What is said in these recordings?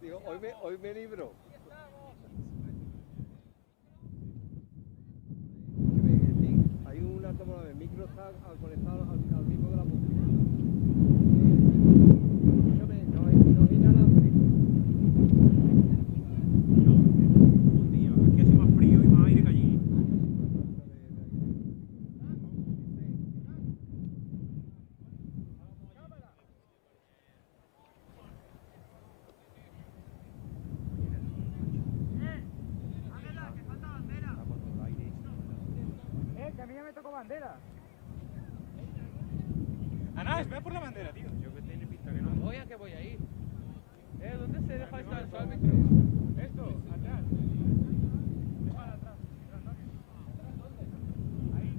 Digo, hoy me libro. Hay una toma de micro está conectado al mismo de la música. Escúchame, no hay inalámbrico. No, un día. Aquí hace más frío y más aire que allí. Que a mí ya me tocó bandera. Ana, espera por la bandera, tío. Yo que tiene pinta que no. Voy a que voy a ir. ¿Dónde se deja el árbitro? Esto, atrás. Déjala atrás. Ahí.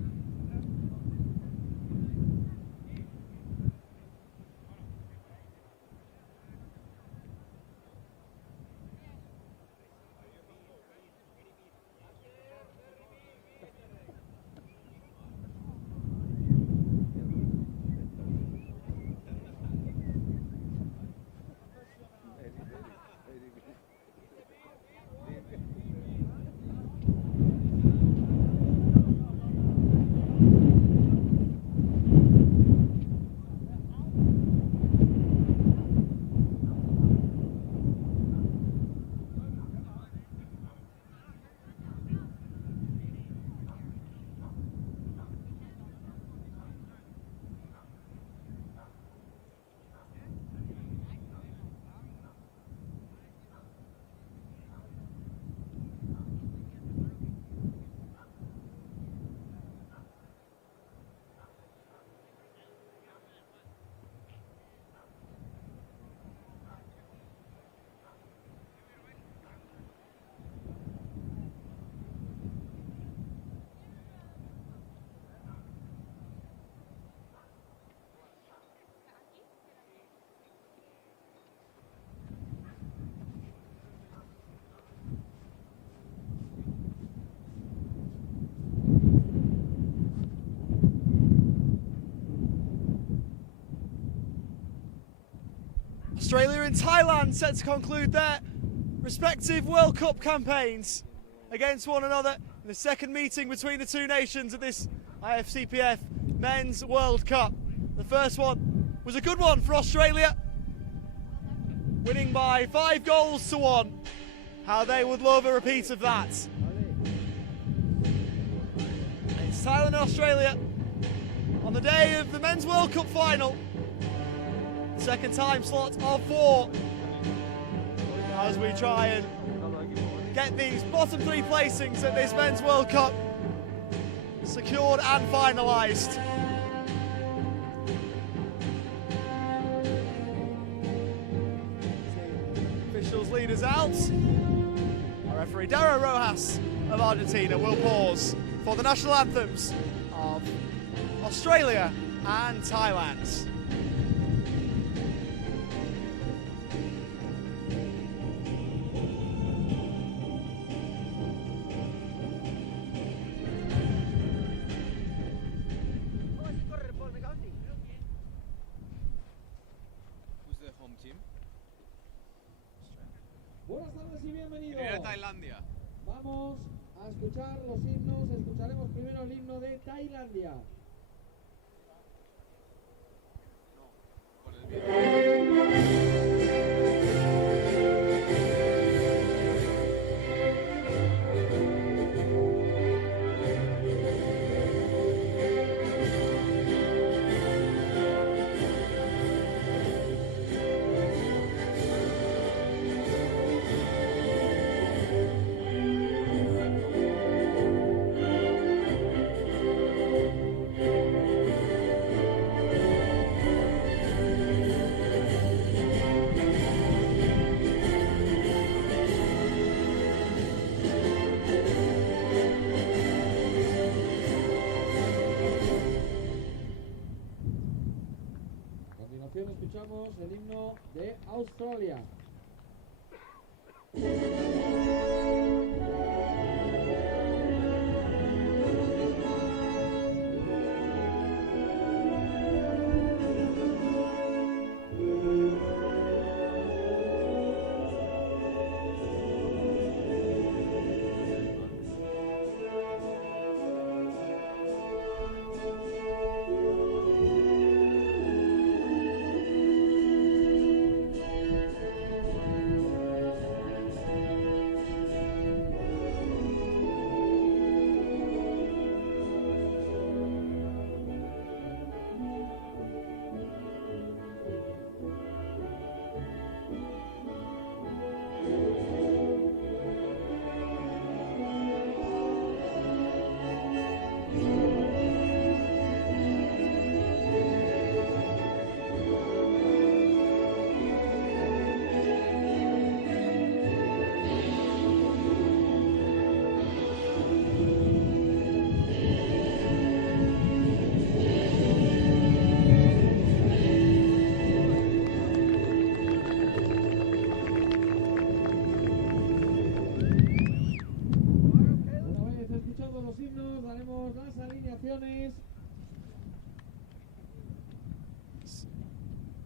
Australia and Thailand set to conclude their respective World Cup campaigns against one another in the second meeting between the two nations at this IFCPF Men's World Cup. The first one was a good one for Australia, winning by 5 goals to 1. How they would love a repeat of that. It's Thailand and Australia on the day of the Men's World Cup final. Second time slot of 4 as we try and get these bottom 3 placings at this Men's World Cup secured and finalised. Officials lead us out. Our referee Darrow Rojas of Argentina will pause for the national anthems of Australia and Thailand. Buenas tardes y bienvenidos. Primero Tailandia. Vamos a escuchar los himnos. Escucharemos primero el himno de Tailandia. Con el vídeo. A continuación escuchamos el himno de Australia. Tenemos las alineaciones.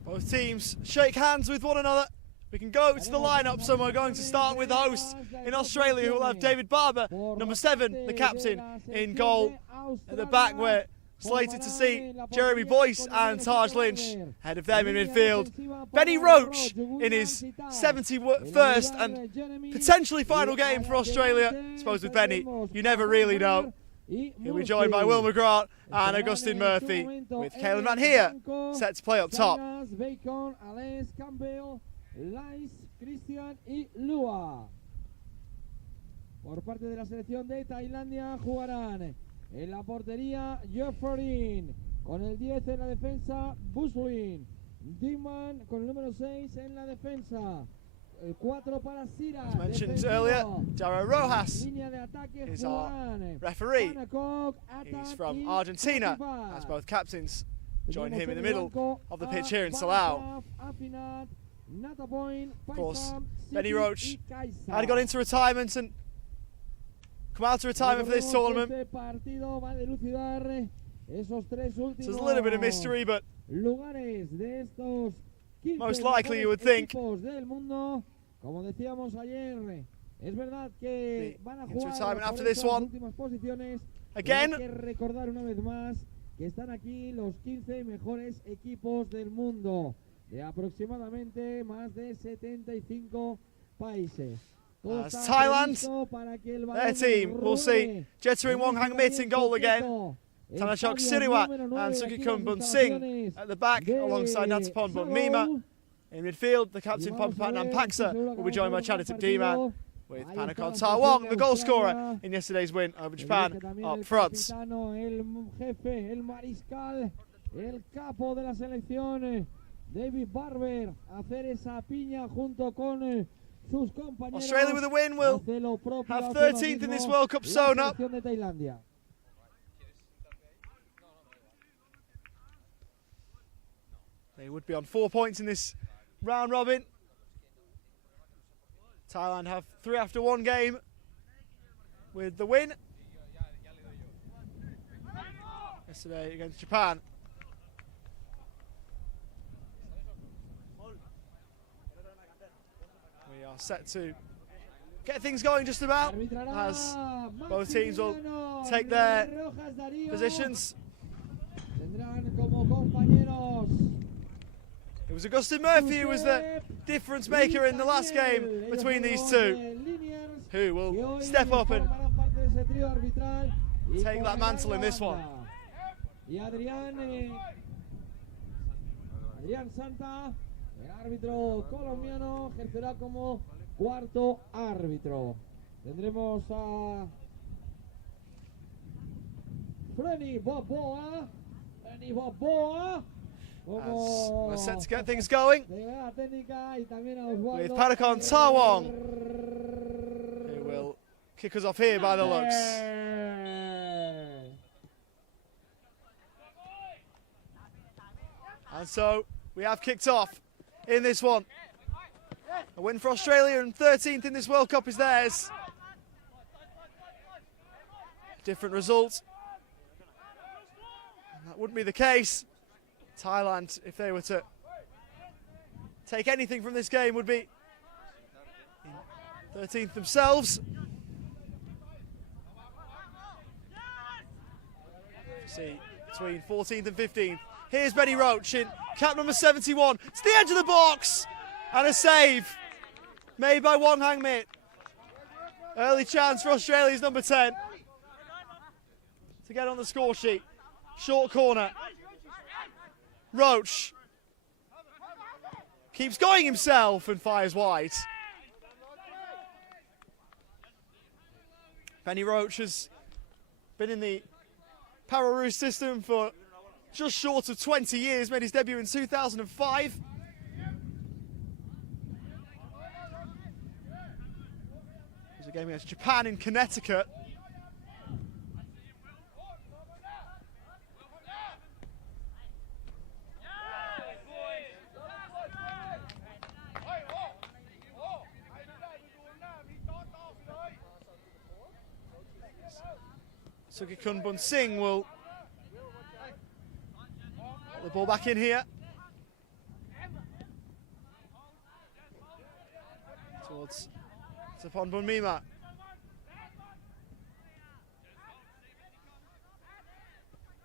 Both teams shake hands with one another. We can go to the lineup, so we're going to start with the host in Australia, who will have David Barber, number 7, the captain, in goal. At the back, we're slated to see Jeremy Boyce and Taj Lynch ahead of them in midfield. Benny Roach in his 71st and potentially final game for Australia. I suppose with Benny, you never really know. He'll be joined by Will McGrath and Augustin Murphy, with Caelan Van Heer set to play up top. Lais, Christian y Lua. Por parte de la selección de Tailandia jugarán en la portería Jeffrin, con el 10 en la defensa Buslin, Diman con el número 6 en la defensa, el 4 para Sira. As mentioned earlier, Darrow Rojas is our referee. He's from Argentina, as both captains join him in the middle of the pitch here in Salou. Of course, Benny Roach had gone into retirement and come out of retirement for this tournament. So there's a little bit of mystery, but most likely you would think into retirement after this one. Again, de aproximadamente más de 75 países. As Thailand, their team, will see Jetering Wonghang-mit in goal again. Thanachok Siriwat and Sukhikum Singh at the back alongside Natapon Mima. In midfield, the captain Pompatan Paksa will be joined by Chanatip Deeman, with Panakon Tawong, the goal scorer in yesterday's win over Japan, up front. David Barber hacer esa piña junto con sus compañeros. Australia with a win will have 13th in this World Cup sewn up. They would be on 4 points in this round robin. Thailand have 3 after 1 game with the win yesterday against Japan. We are set to get things going just about, as both teams will take their positions. It was Augustin Murphy who was the difference maker in the last game between these two, who will step up and take that mantle in this one. Adrián Santa, el árbitro colombiano, ejercerá como cuarto árbitro. Tendremos a Frenny Boboa. As we're set to get things going with Panakon Tawong, who will kick us off here by the looks. And so we have kicked off in this one. A win for Australia, and 13th in this World Cup is theirs. Different result. And that wouldn't be the case. Thailand, if they were to take anything from this game, would be 13th themselves. See, between 14th and 15th. Here's Benny Roach in cap number 71. It's the edge of the box, and a save made by Wonghang-mit. Early chance for Australia's number 10 to get on the score sheet. Short corner. Roach keeps going himself and fires wide. Benny Roach has been in the Pararouge system for just short of 20 years, made his debut in 2005. It was a game against Japan in Connecticut. Sukikun Bunsing will put the ball back in here. Towards Sapon Bunmima.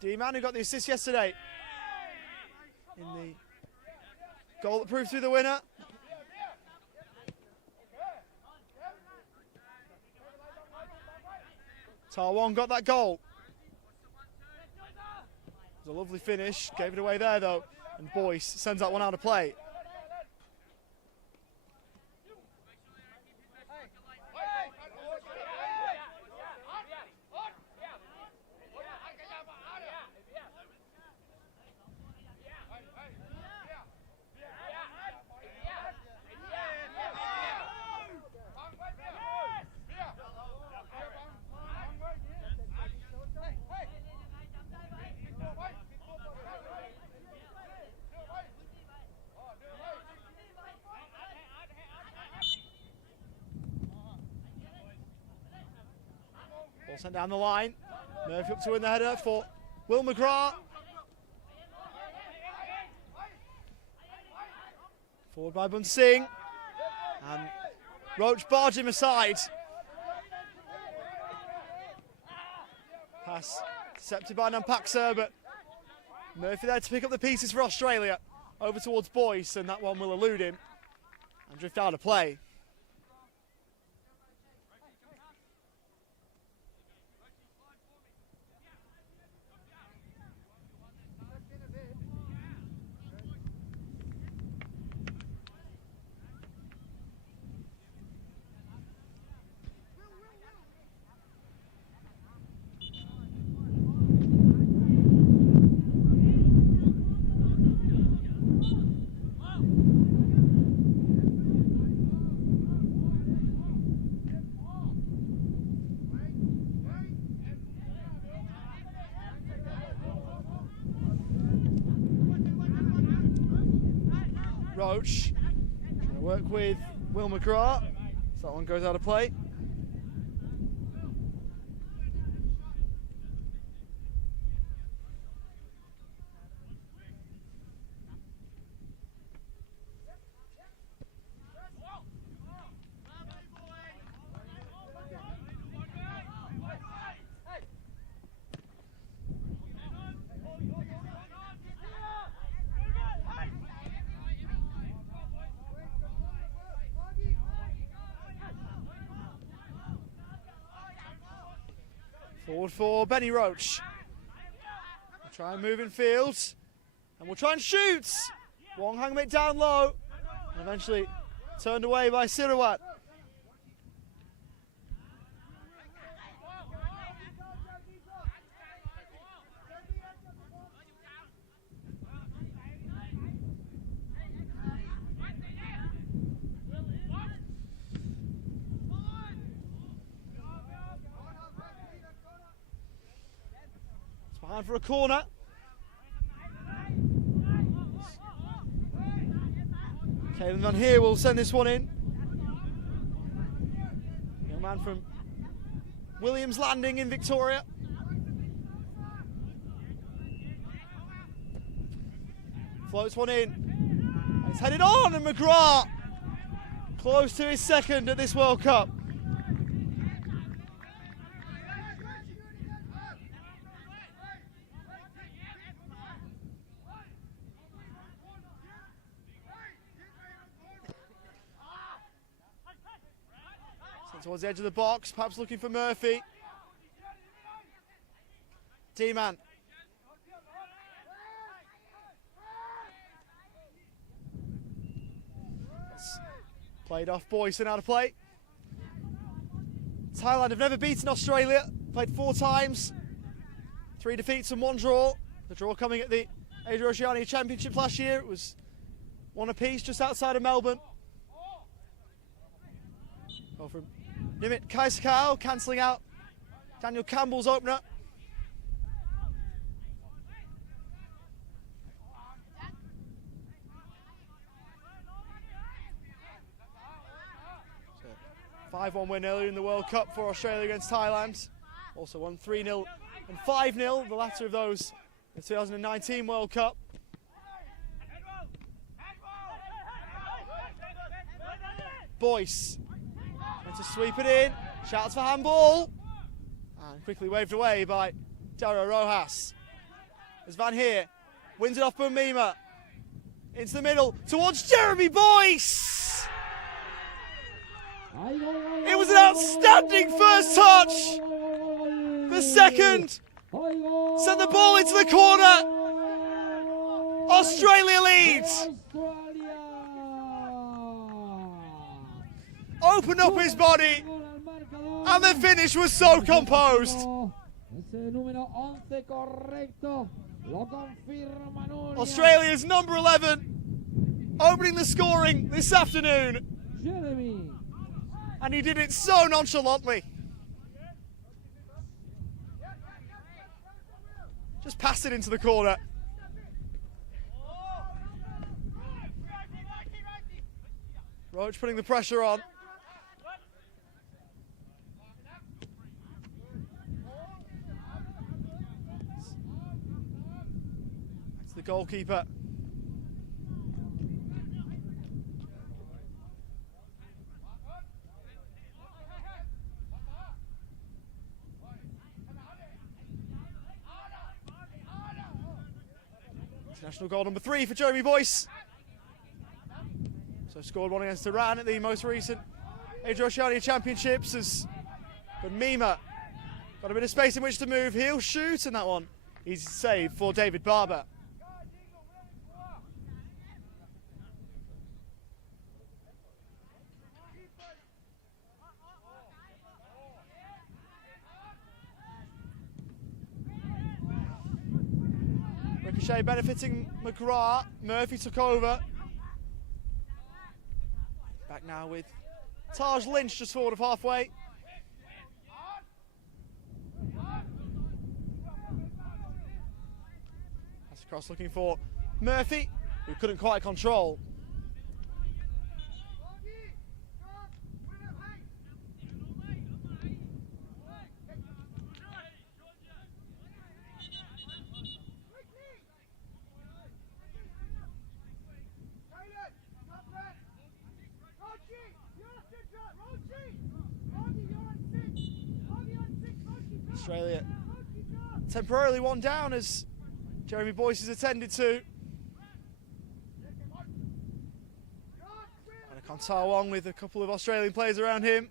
D-Man, who got the assist yesterday in the goal that proved to be the winner. Taiwan got that goal. It was a lovely finish, gave it away there though, and Boyce sends that one out of play. Ball sent down the line. Murphy up to win the header for Will McGrath. Forward by Bunsing. And Roach barged him aside. Pass intercepted by Nampaksa, but Murphy there to pick up the pieces for Australia. Over towards Boyce, and that one will elude him and drift out of play. Roach trying to work with Will McGrath. So that one goes out of play. Forward for Benny Roach. We'll try and move in field. And we'll try and shoot. Wong hung it down low. And eventually turned away by Sirawat. Behind for a corner. Caelan Van Heer will send this one in. Young man from Williams Landing in Victoria. Floats one in. It's headed on, and McGrath close to his second at this World Cup. Towards the edge of the box, perhaps looking for Murphy. D-Man. Played off Boyce and out of play. Thailand have never beaten Australia. Played 4 times. 3 defeats and 1 draw. The draw coming at the Asia Oceania Championship last year. It was 1 apiece just outside of Melbourne. Go from Nimit Kaisakau, cancelling out Daniel Campbell's opener. So, 5-1 win earlier in the World Cup for Australia against Thailand. Also won 3-0 and 5-0, the latter of those in the 2019 World Cup. Boyce trying to sweep it in, shouts for handball, and quickly waved away by Dario Rojas. As Van Heer wins it off Bumima, into the middle, towards Jeremy Boyce! It was an outstanding first touch! The second sent the ball into the corner. Australia leads! Opened up his body, and the finish was so composed. Australia's number 11 opening the scoring this afternoon, and he did it so nonchalantly. Just passed it into the corner. Roach putting the pressure on. It's the goalkeeper. International goal number 3 for Jeremy Boyce. So scored one against Iran at the most recent Asia-Oceania Championships. As Mima got a bit of space in which to move. He'll shoot, and that one he's saved for David Barber. Ricochet benefiting McGrath. Murphy took over. Back now with Taj Lynch just forward of halfway. That's across looking for Murphy, who couldn't quite control. Australia temporarily one down as Jeremy Boyce is attended to. And a Kontawong with a couple of Australian players around him.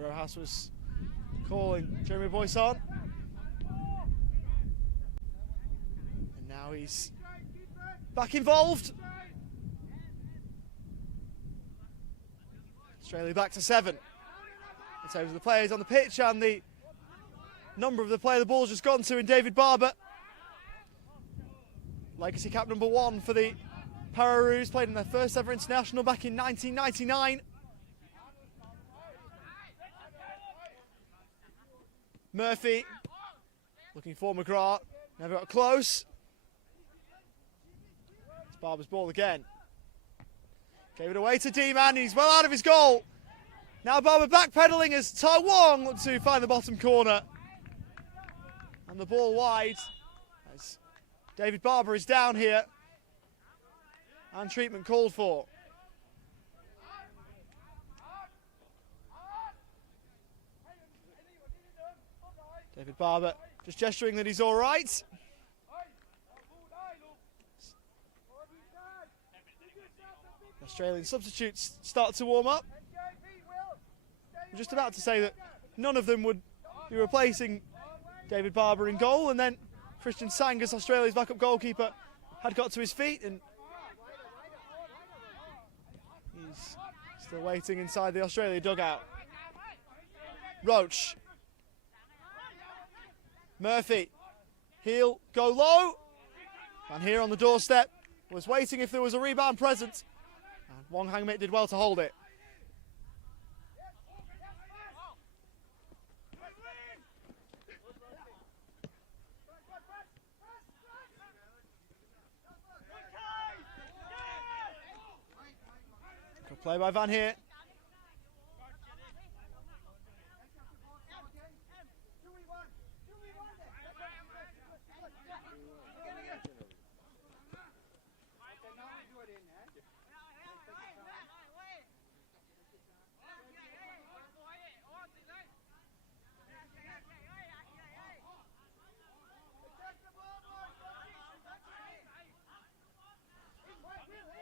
Rojas was calling Jeremy Boyce on. And now he's back involved. Australia back to 7. In terms of the players on the pitch and the number of the player the ball's just gone to in David Barber. Legacy cap number 1 for the Pararoos, played in their first ever international back in 1999. Murphy looking for McGrath, never got close. It's Barber's ball again. Gave it away to D-Man, he's well out of his goal. Now Barber backpedaling as Tai Wong looks to find the bottom corner. And the ball wide as David Barber is down here. And treatment called for. David Barber just gesturing that he's all right. The Australian substitutes start to warm up. I'm just about to say that none of them would be replacing David Barber in goal, and then Christian Sangas, Australia's backup goalkeeper, had got to his feet, and he's still waiting inside the Australia dugout. Roach. Murphy, he'll go low. And here on the doorstep was waiting if there was a rebound present. And Wong Hang-mit did well to hold it. Good play by Van Heer.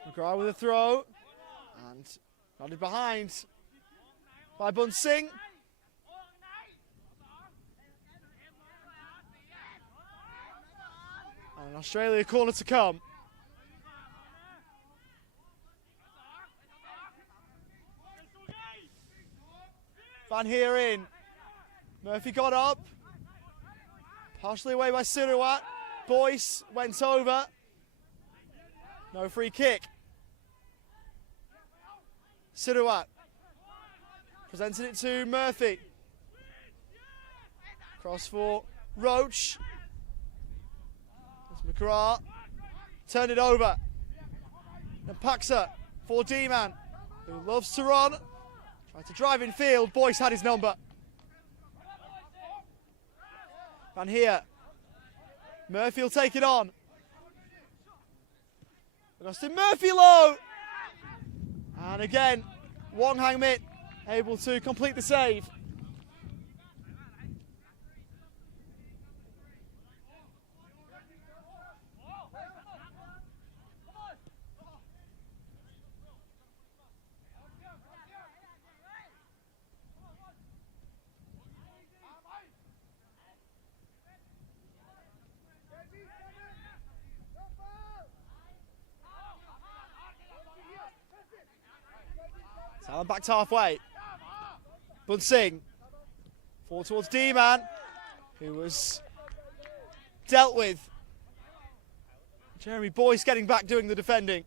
McGrath with a throw, and nodded behind by Bun Singh. And an Australia corner to come. Van Heer in. Murphy got up. Partially away by Siruat. Boyce went over. No free kick. Siruat presented it to Murphy. Cross for Roach. That's McGrath. Turned it over. And Paxa for D-Man, who loves to run. Tried to drive in field. Boyce had his number. Van Heer. Murphy will take it on. Austin Murphy low. And again, Wong Hang-mit able to complete the save. Thailand back to halfway. Bun Singh forward towards D-Man, who was dealt with. Jeremy Boyce getting back, doing the defending.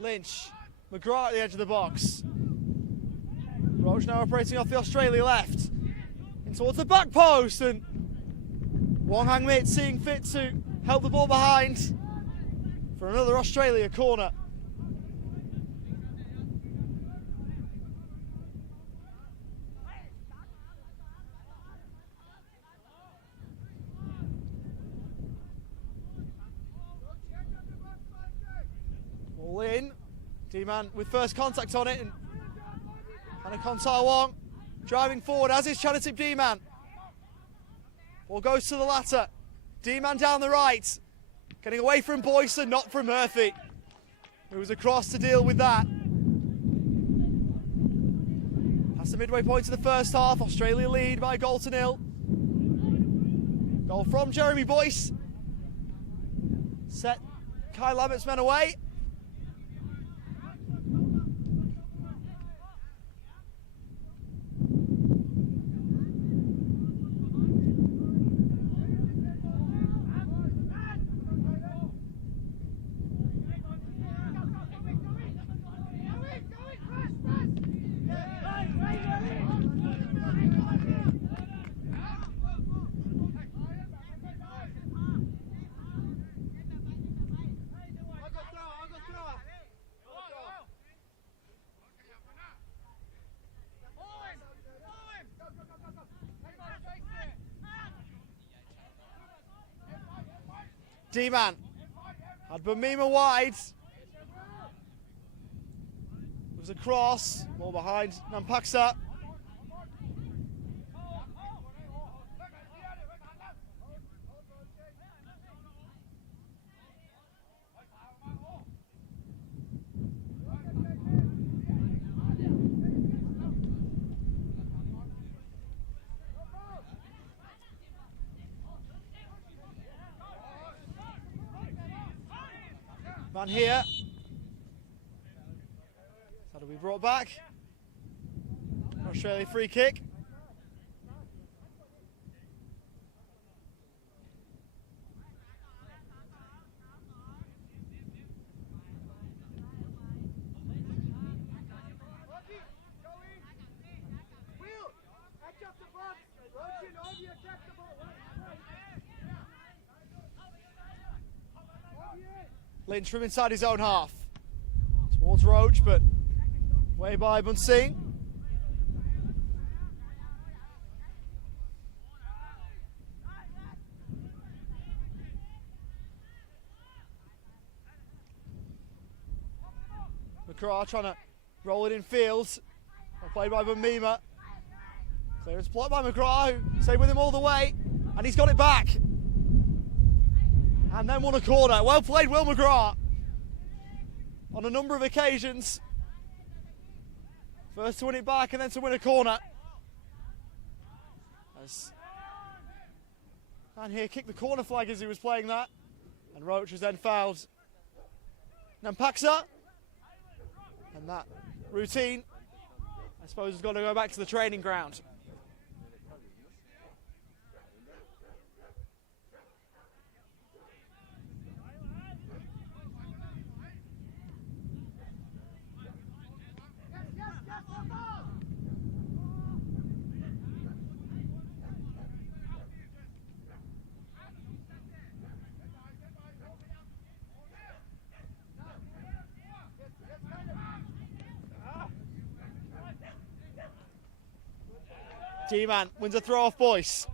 Lynch, McGrath at the edge of the box. Roach now operating off the Australia left. In towards the back post, and Wong Hang-mit seeing fit to help the ball behind for another Australia corner. All in. D-Man with first contact on it, and Anakontar Wong driving forward, as is Chanatip D-Man. Ball goes to the latter. D-Man down the right, getting away from Boyce and not from Murphy, who was across to deal with that. Past the midway point of the first half, Australia lead by a goal to nil. Goal from Jeremy Boyce. Set Kyle Lambert's men away. D-Man had Bamima wide. It was a cross, more behind Nampaksa. Man here. That'll be brought back. Australia free kick. Lynch from inside his own half. Towards Roach, but way by Bunsing. McGrath trying to roll it in field. Played by Bamima. Clearance blocked by McGrath, who stayed with him all the way. And he's got it back. And then won a corner. Well played, Will McGrath. On a number of occasions. First to win it back and then to win a corner. As man here kicked the corner flag as he was playing that. And Roach was then fouled. Nampaksa. And that routine, I suppose, is going to go back to the training ground. D-Man wins a throw off Boyce.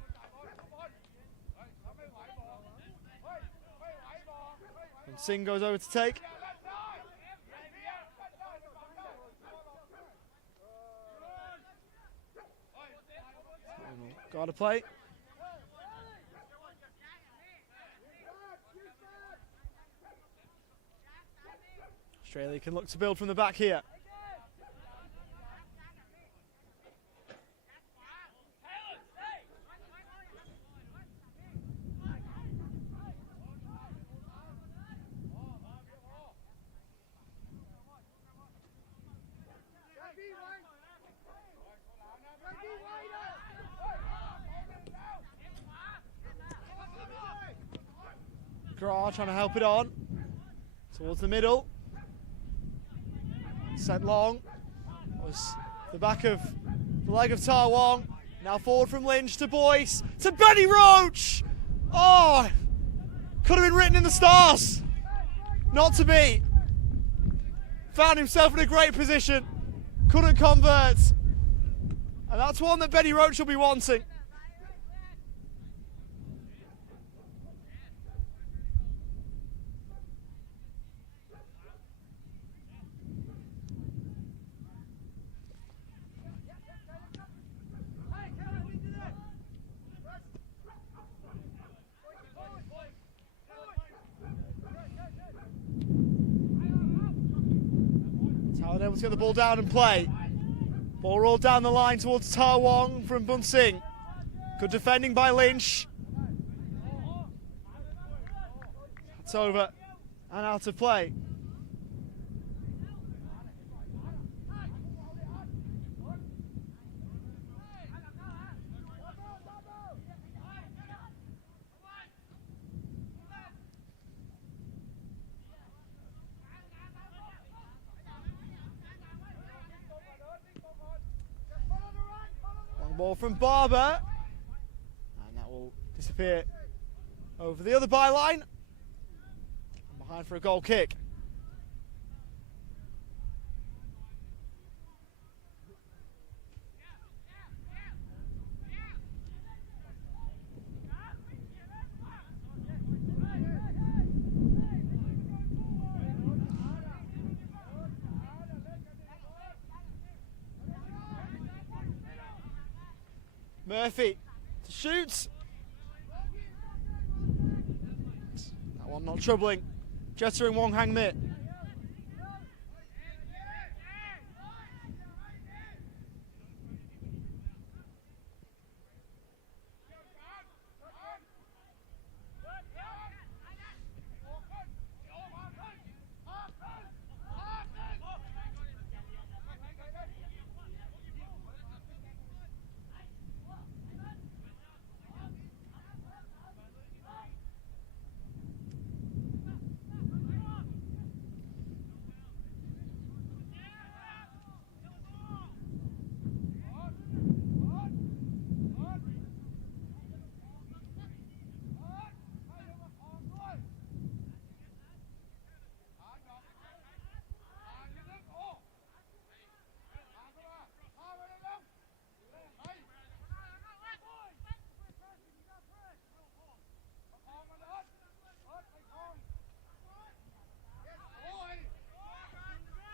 And Singh goes over to take. Got to play. Australia can look to build from the back here. Trying to help it on towards the middle. Sent long. Was the back of the leg of Tarwong. Now forward from Lynch to Boyce to Benny Roach. Oh, could have been written in the stars. Not to be. Found himself in a great position. Couldn't convert. And that's one that Benny Roach will be wanting. Able to get the ball down and play. Ball rolled down the line towards Tarwong from Bunsing. Good defending by Lynch. It's over and out of play. Ball from Barber, and that will disappear over the other byline. Behind for a goal kick. Murphy to shoot. That one not troubling. Jettering Wong Hang Mit.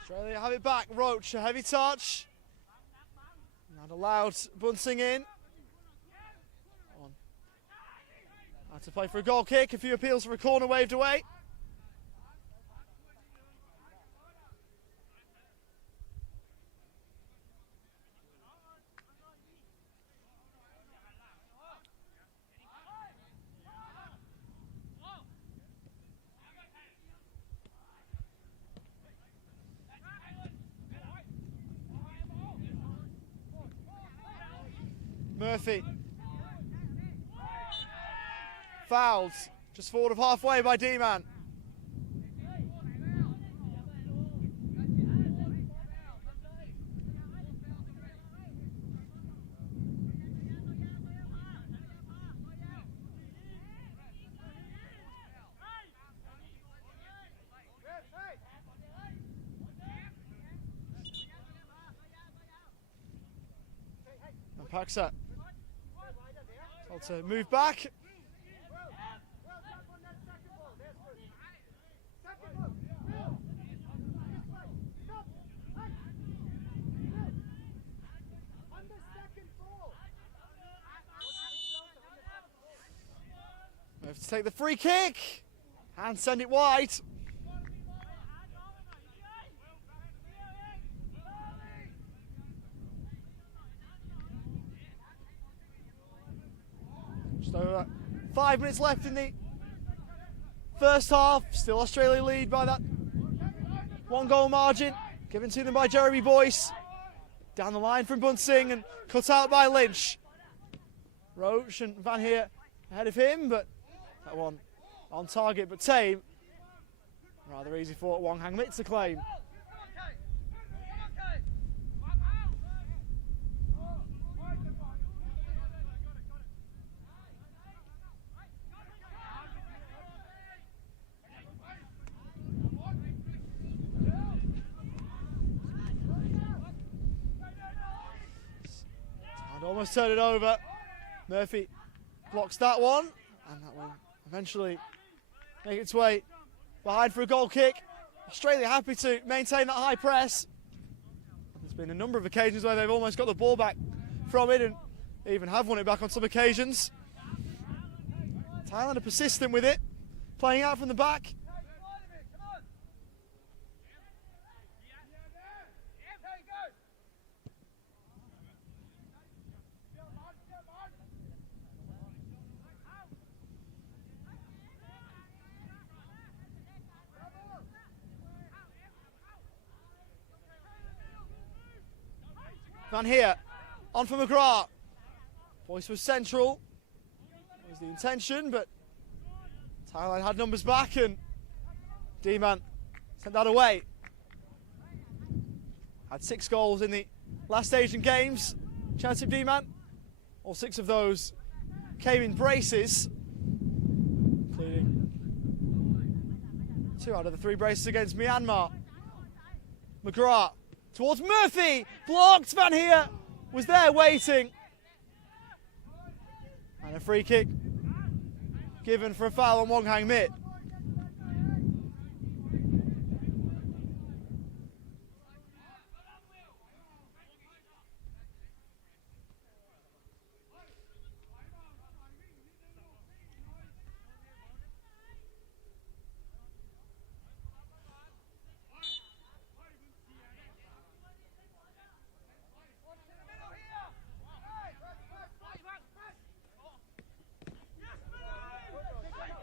Australia have it back. Roach, a heavy touch. Not allowed. Bunting in. On. Had to play for a goal kick. A few appeals for a corner waved away. Murphy. Fouled. Just forward of halfway by D-Man. And Paksa. To move back. We have to take the free kick and send it wide. So 5 minutes left in the first half. Still Australia lead by that 1 goal margin. Given to them by Jeremy Boyce. Down the line from Bunting and cut out by Lynch. Roach and Van Heer ahead of him, but that one on target but tame. Rather easy for Wong Hang Mit to claim. Almost turned it over. Murphy blocks that one, and that will eventually make its way behind for a goal kick. Australia happy to maintain that high press. There's been a number of occasions where they've almost got the ball back from it and even have won it back on some occasions. Thailand are persistent with it, playing out from the back. Van Heer, on for McGrath. Boyce was central. That was the intention, but Thailand had numbers back and D-Man sent that away. Had 6 goals in the last Asian Games. Chance of D-Man. All 6 of those came in braces, including 2 out of the 3 braces against Myanmar. McGrath. Towards Murphy, blocked. Van Heer was there waiting. And a free kick given for a foul on Wong Hang Mit.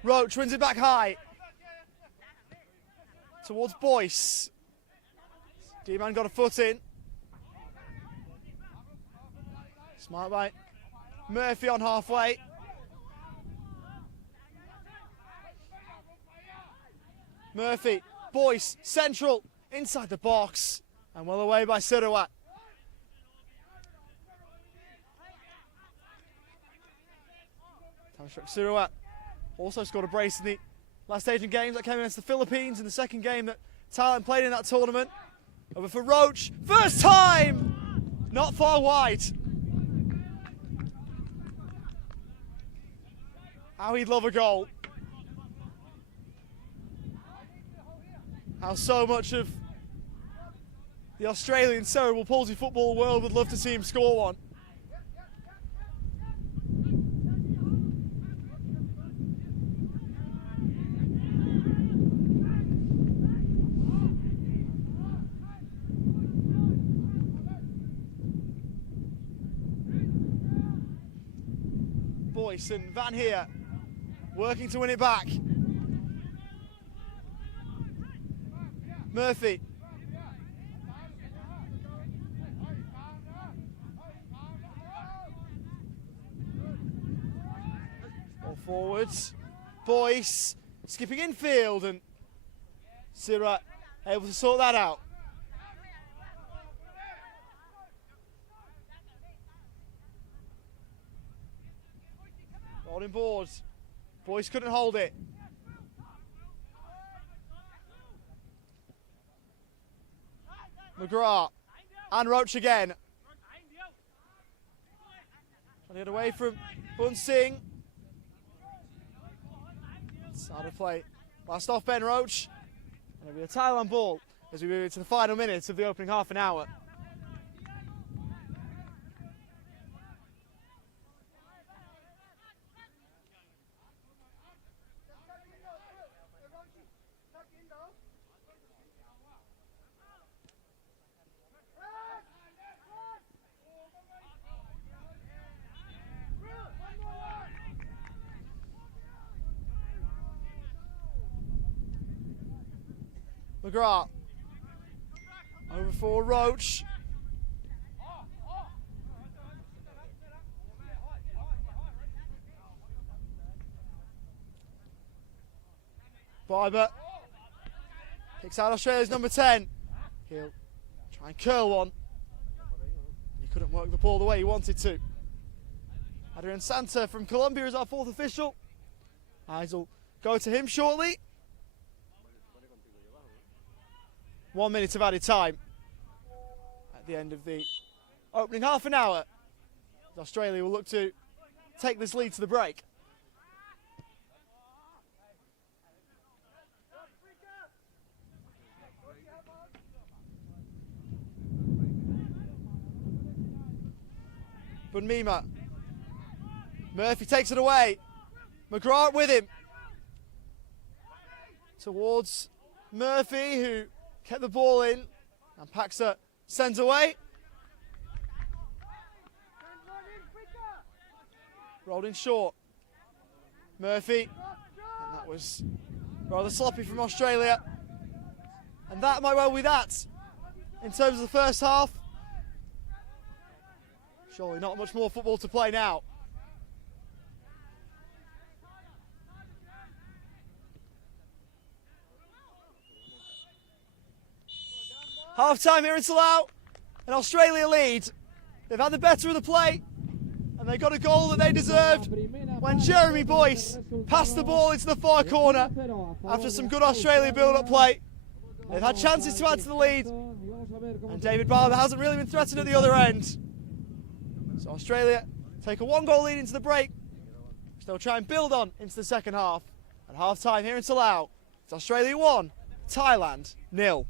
Roach wins it back high. Towards Boyce. D-Man got a foot in. Smart by Murphy on halfway. Murphy, Boyce, central, inside the box. And well away by Sirawat. Sirawat also scored a brace in the last Asian Games that came against the Philippines in the second game that Thailand played in that tournament. Over for Roach, first time! Not far wide. How he'd love a goal. How so much of the Australian cerebral palsy football world would love to see him score one. Boyce and Van Heer working to win it back. Murphy. Ball forwards. Boyce skipping infield and Sirra able to sort that out. Holding boards. Boyce couldn't hold it. McGrath and Roach again. Trying to get away from Bun Singh. Side of play. Last off Ben Roach. And it'll be a Thailand ball as we move into the final minutes of the opening half an hour. McGrath over for Roach. Biber picks out Australia's number 10. He'll try and curl one. He couldn't work the ball the way he wanted to. Adrian Santa from Colombia is our fourth official. Eyes will go to him shortly. 1 minute of added time at the end of the opening half an hour. Australia will look to take this lead to the break. Bunmima. Murphy takes it away. McGrath with him. Towards Murphy, who kept the ball in, and Paxa sends away. Rolled in short. Murphy, and that was rather sloppy from Australia. And that might well be that in terms of the first half. Surely not much more football to play now. Half time here in Salou, and Australia lead. They've had the better of the play, and they got a goal that they deserved when Jeremy Boyce passed the ball into the far corner after some good Australia build-up play. They've had chances to add to the lead, and David Barber hasn't really been threatened at the other end. So Australia take a one-goal lead into the break, which they'll try and build on into the second half. At half time here in Salou, it's Australia 1, Thailand 0.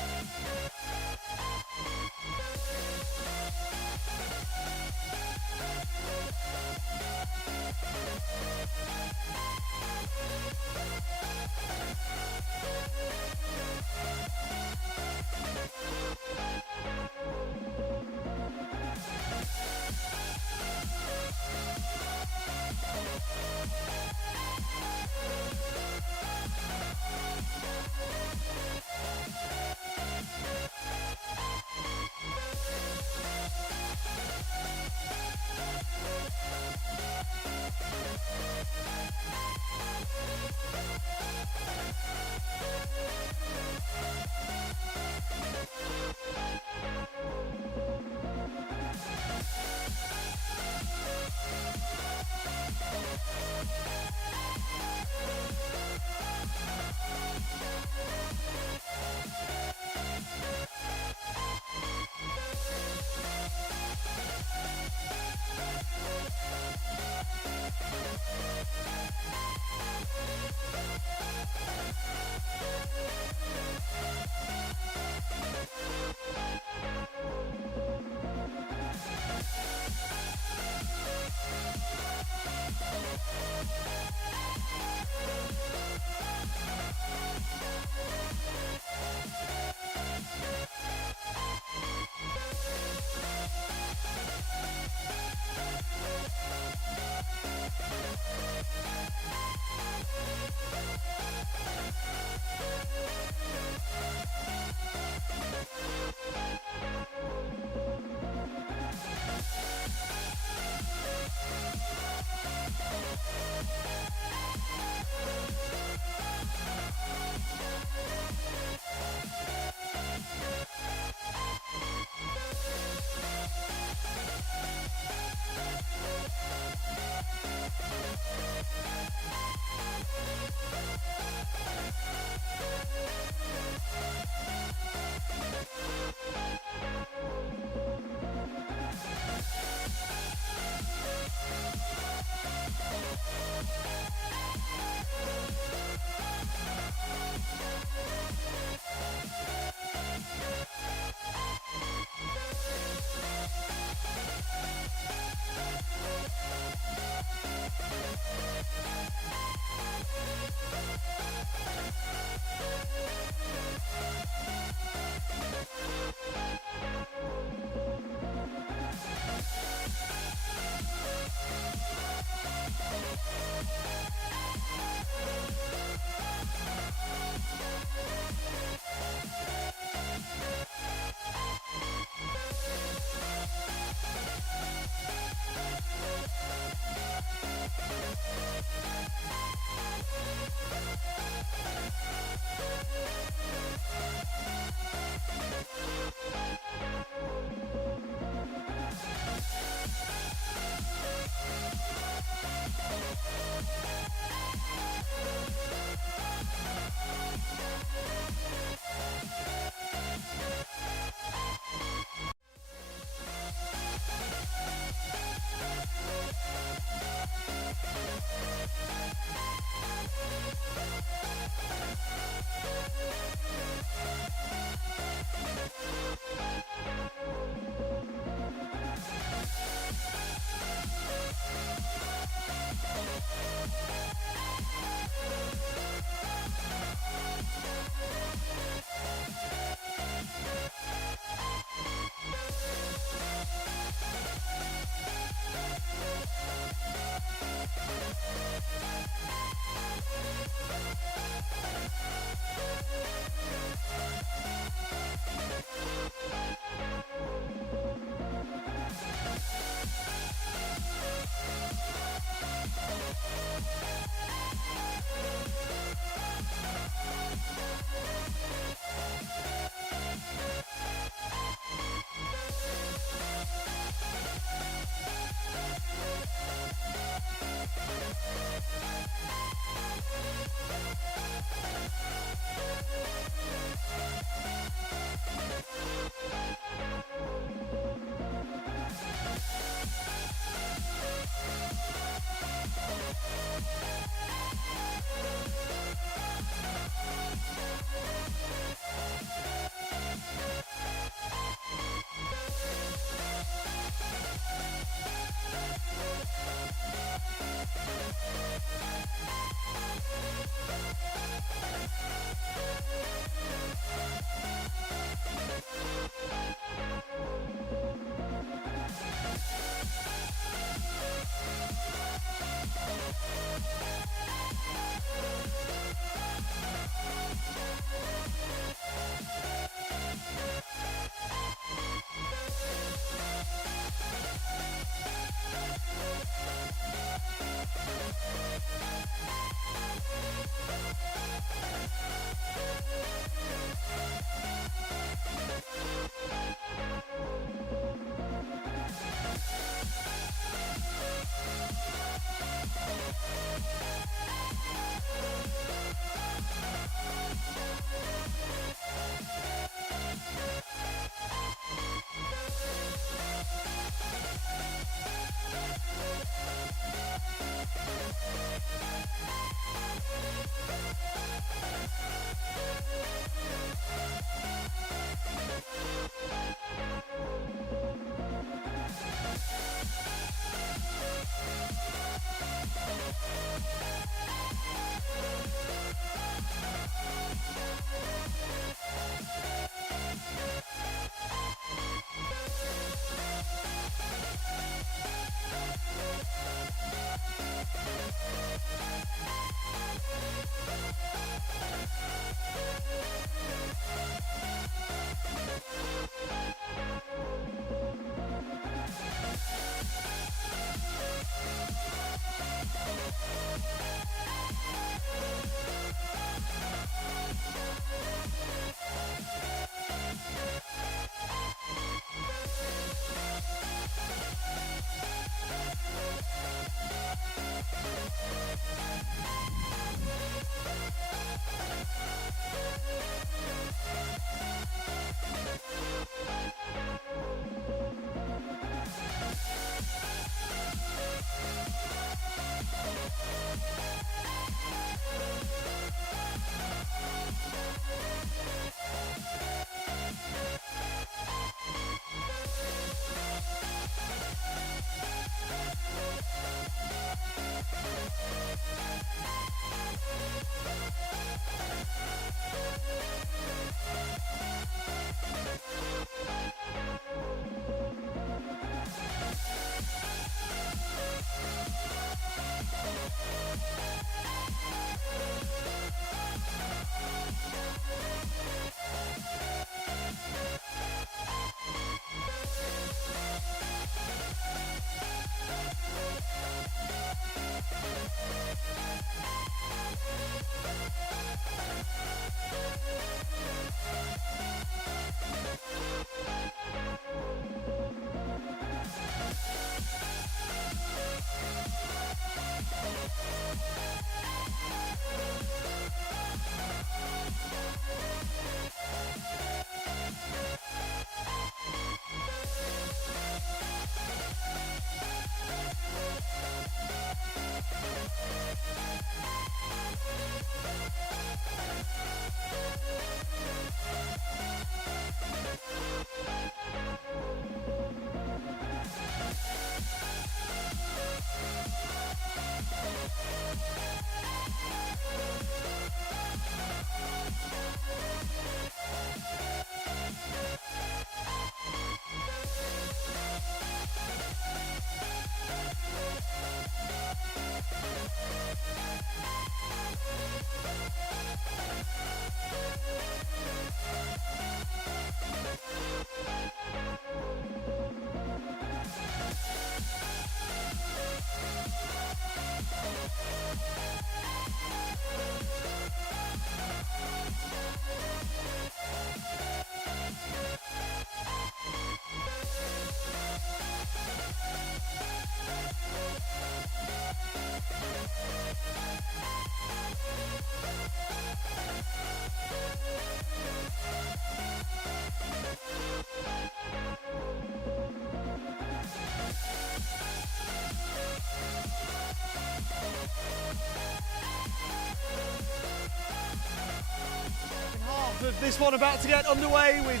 this one about to get underway with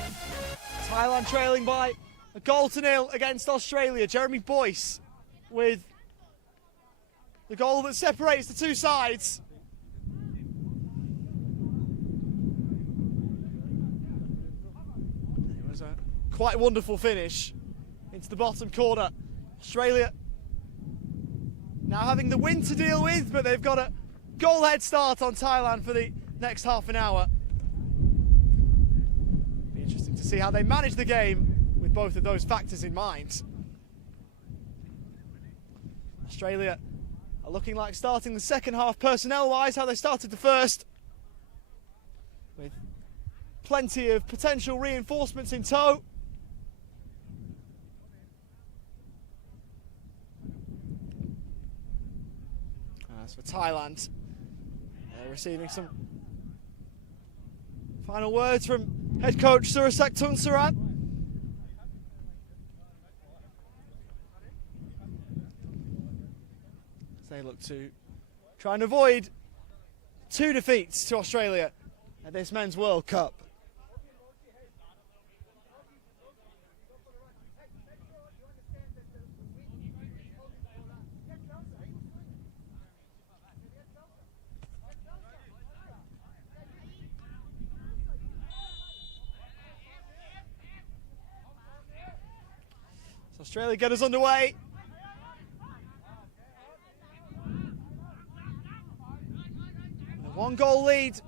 Thailand trailing by a 0 against Australia. Jeremy Boyce with the goal that separates the two sides. It was a quite wonderful finish into the bottom corner. Australia now having the wind to deal with, but they've got a goal head start on Thailand for the next half an hour. Be interesting to see how they manage the game with both of those factors in mind. Australia are looking like starting the second half personnel-wise, how they started the first, with plenty of potential reinforcements in tow. As for Thailand, they're receiving some final words from head coach Surasak Tunsarat. As they look to try and avoid 2 defeats to Australia at this Men's World Cup. Australia get us underway. A 1-goal lead.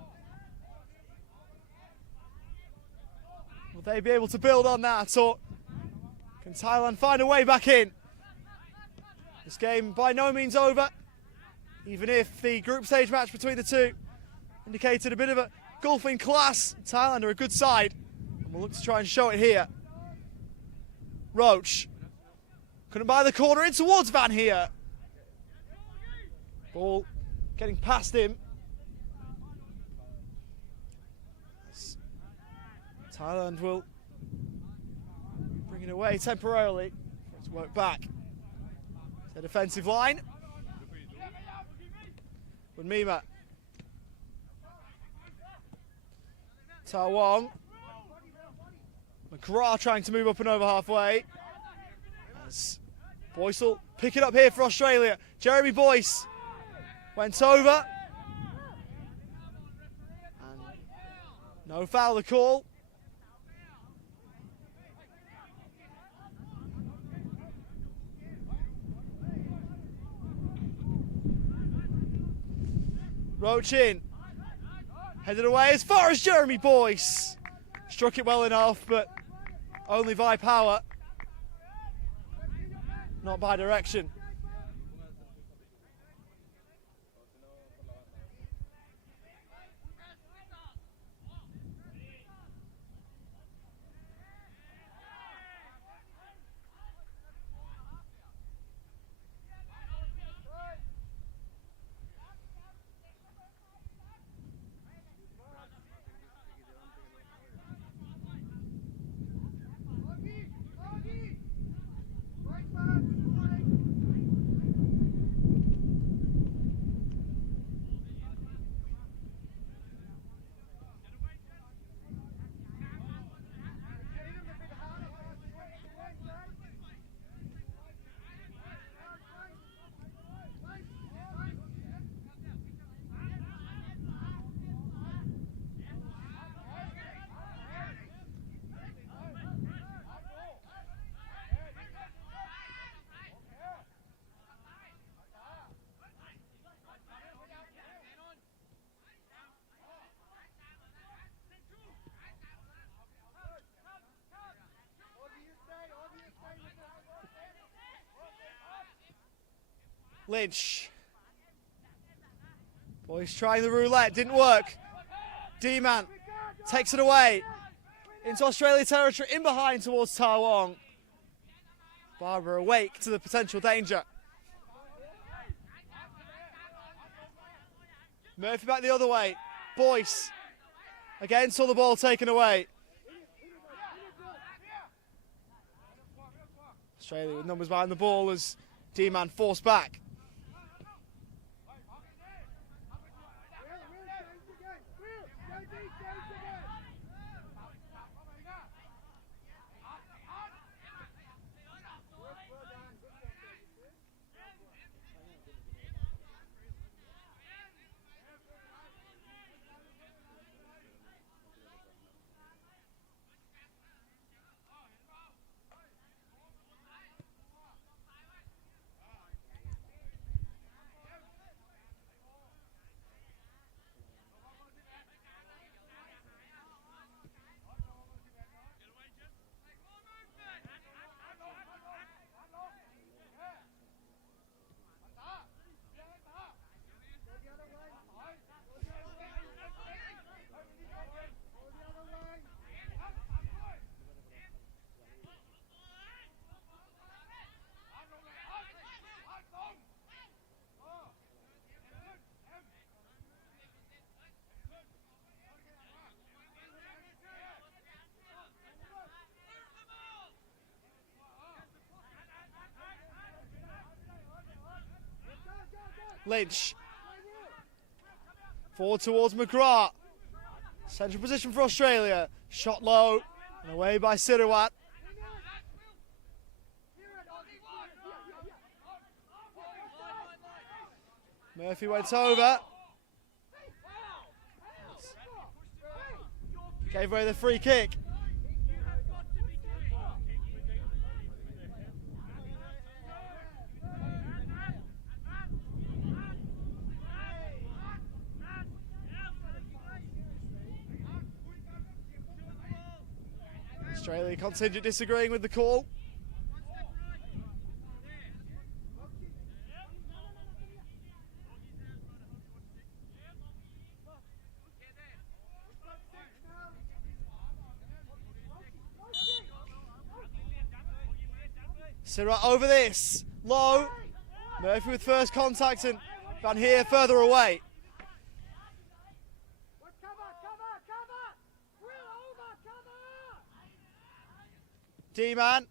Will they be able to build on that, or can Thailand find a way back in? This game by no means over, even if the group stage match between the two indicated a bit of a gulf in class. Thailand are a good side, and we'll look to try and show it here. Roach couldn't buy the corner in towards Van here. Ball getting past him. Thailand will bring it away temporarily. Let's work back. The defensive line. Bunmima. Tawong. McGrath trying to move up and over halfway. As Boyce will pick it up here for Australia. Jeremy Boyce went over. And no foul to call. Roach in. Headed away as far as Jeremy Boyce. Struck it well enough, but only by power, not by direction. Lynch. Boyce trying the roulette, didn't work. D-Man takes it away into Australia territory, in behind towards Tawong. Barber awake to the potential danger. Murphy back the other way. Boyce again saw the ball taken away. Australia with numbers behind the ball as D-Man forced back. Lynch. Forward towards McGrath. Central position for Australia. Shot low and away by Sirawat. Murphy went over. Gave away the free kick. Australia contingent disagreeing with the call. Sirawat over this. Low. Murphy with first contact and Van Heer further away. D-man.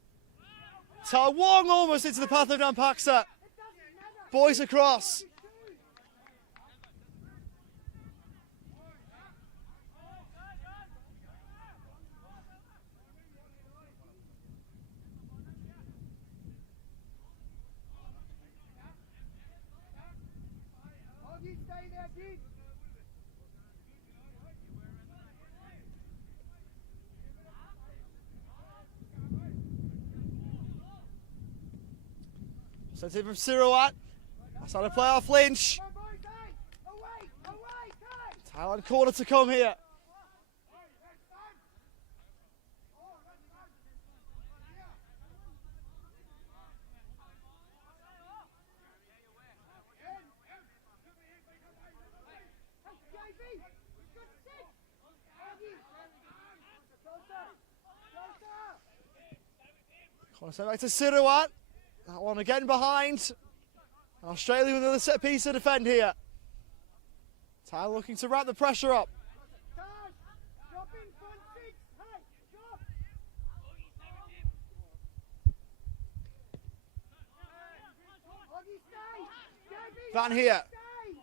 Ta Wong almost into the path of Nampaksa. Boys across. Sent in from Sirawat. That's how to play off Lynch. Thailand corner to come here. Corner sent back to Sirawat. That one again behind. Australia with another set piece to defend here. Thailand looking to wrap the pressure up. Van Heer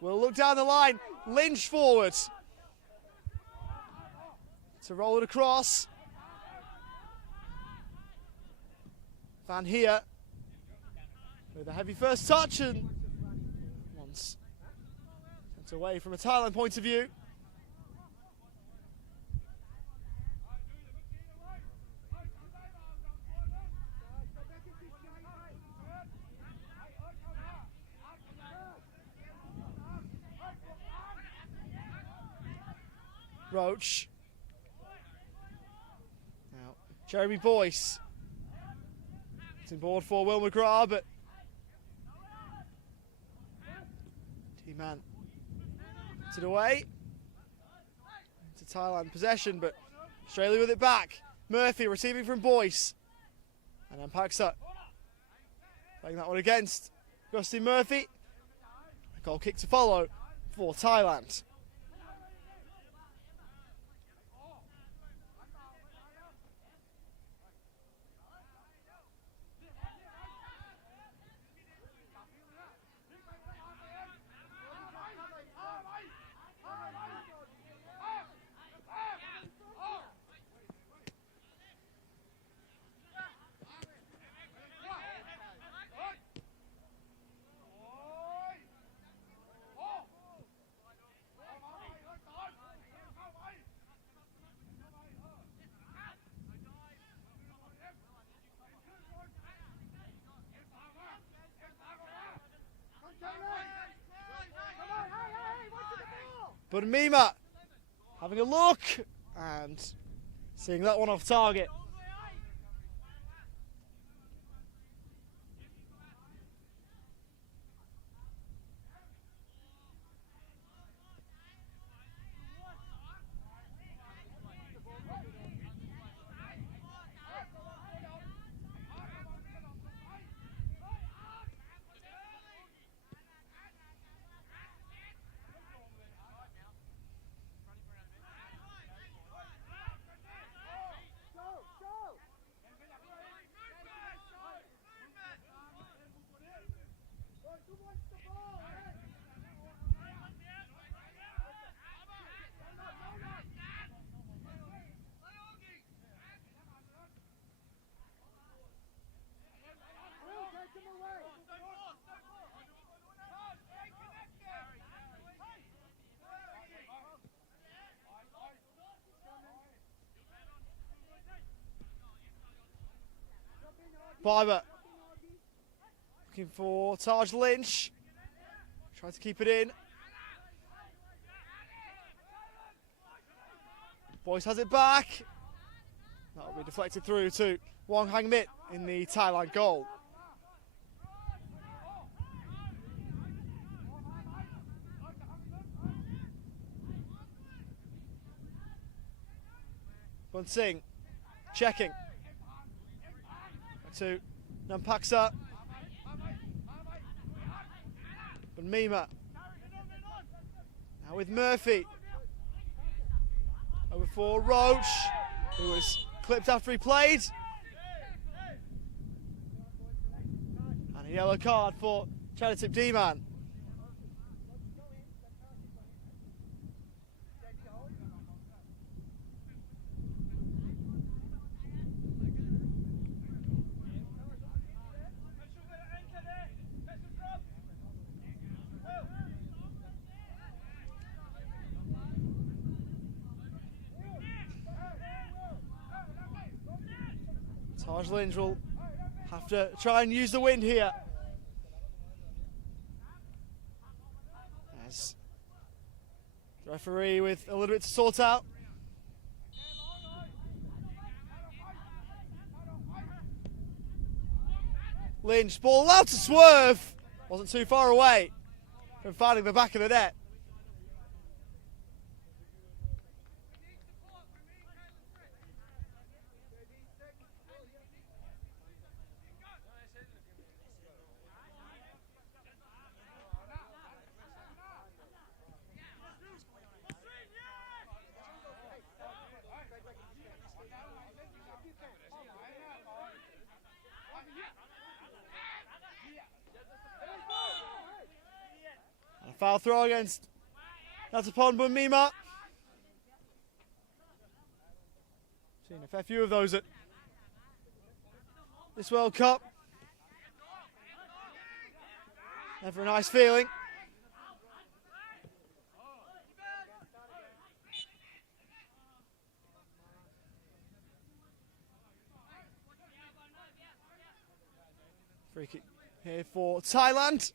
will look down the line. Lynch forward. To roll it across. Van Heer with a heavy first touch and once sent away from a Thailand point of view. Roach. Now, Jeremy Boyce. It's in board for Will McGrath, but T-Man puts it away. Into Thailand possession, but Australia with it back. Murphy receiving from Boyce. And then Paksa playing that one against Gusty Murphy. A goal kick to follow for Thailand. But Mima having a look and seeing that one off target. Piper. Looking for Taj Lynch. Trying to keep it in. Boyce has it back. That'll be deflected through to Wong Hang Mit in the Thailand goal. Bun Singh checking. Back to Nampaksa. But Mima. Now with Murphy. Over for Roach, who was clipped after he played. And a yellow card for Chaditip D-Man. Taj Lynch will have to try and use the wind here. As the referee with a little bit to sort out. Lynch, ball allowed to swerve. Wasn't too far away from finding the back of the net. Foul throw against Natapon Bunmima. Seen a fair few of those at this World Cup. Never a nice feeling. Free kick here for Thailand.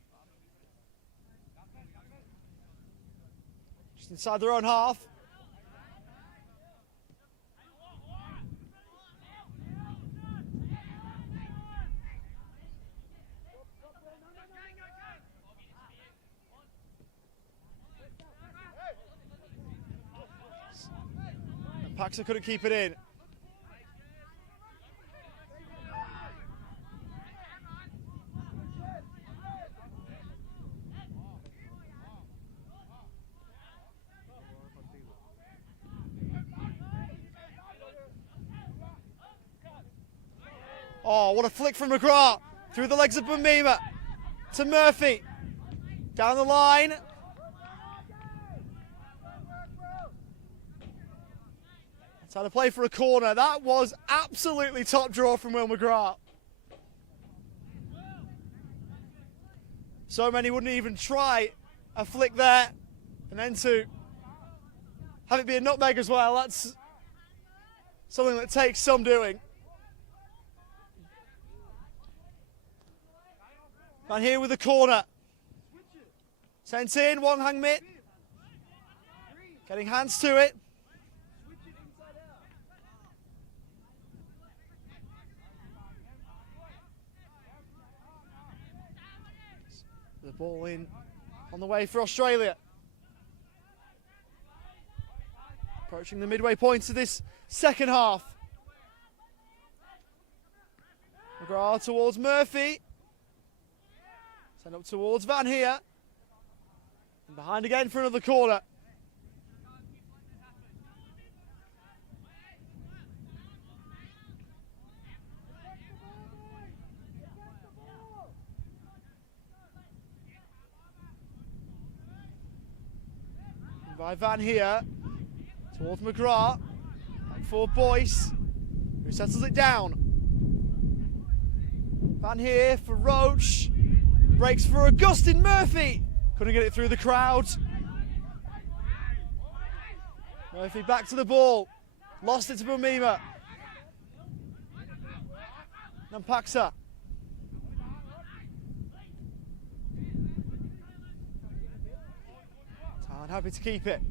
Just inside their own half. And Paxa couldn't keep it in. Oh, what a flick from McGrath through the legs of Bunmima to Murphy. Down the line. That's how to play for a corner. That was absolutely top draw from Will McGrath. So many wouldn't even try a flick there. And then to have it be a nutmeg as well, that's something that takes some doing. And here with the corner. Sent in, Wong Hang Mit. Getting hands to it. The ball in on the way for Australia. Approaching the midway points of this second half. McGrath towards Murphy. Send up towards Van here. And behind again for another corner. And by Van here. Towards McGrath. Back for Boyce. Who settles it down. Van here for Roach. Breaks for Augustin Murphy. Couldn't get it through the crowd. Murphy back to the ball. Lost it to Bunmima. Nampaksa Thailand happy to keep it.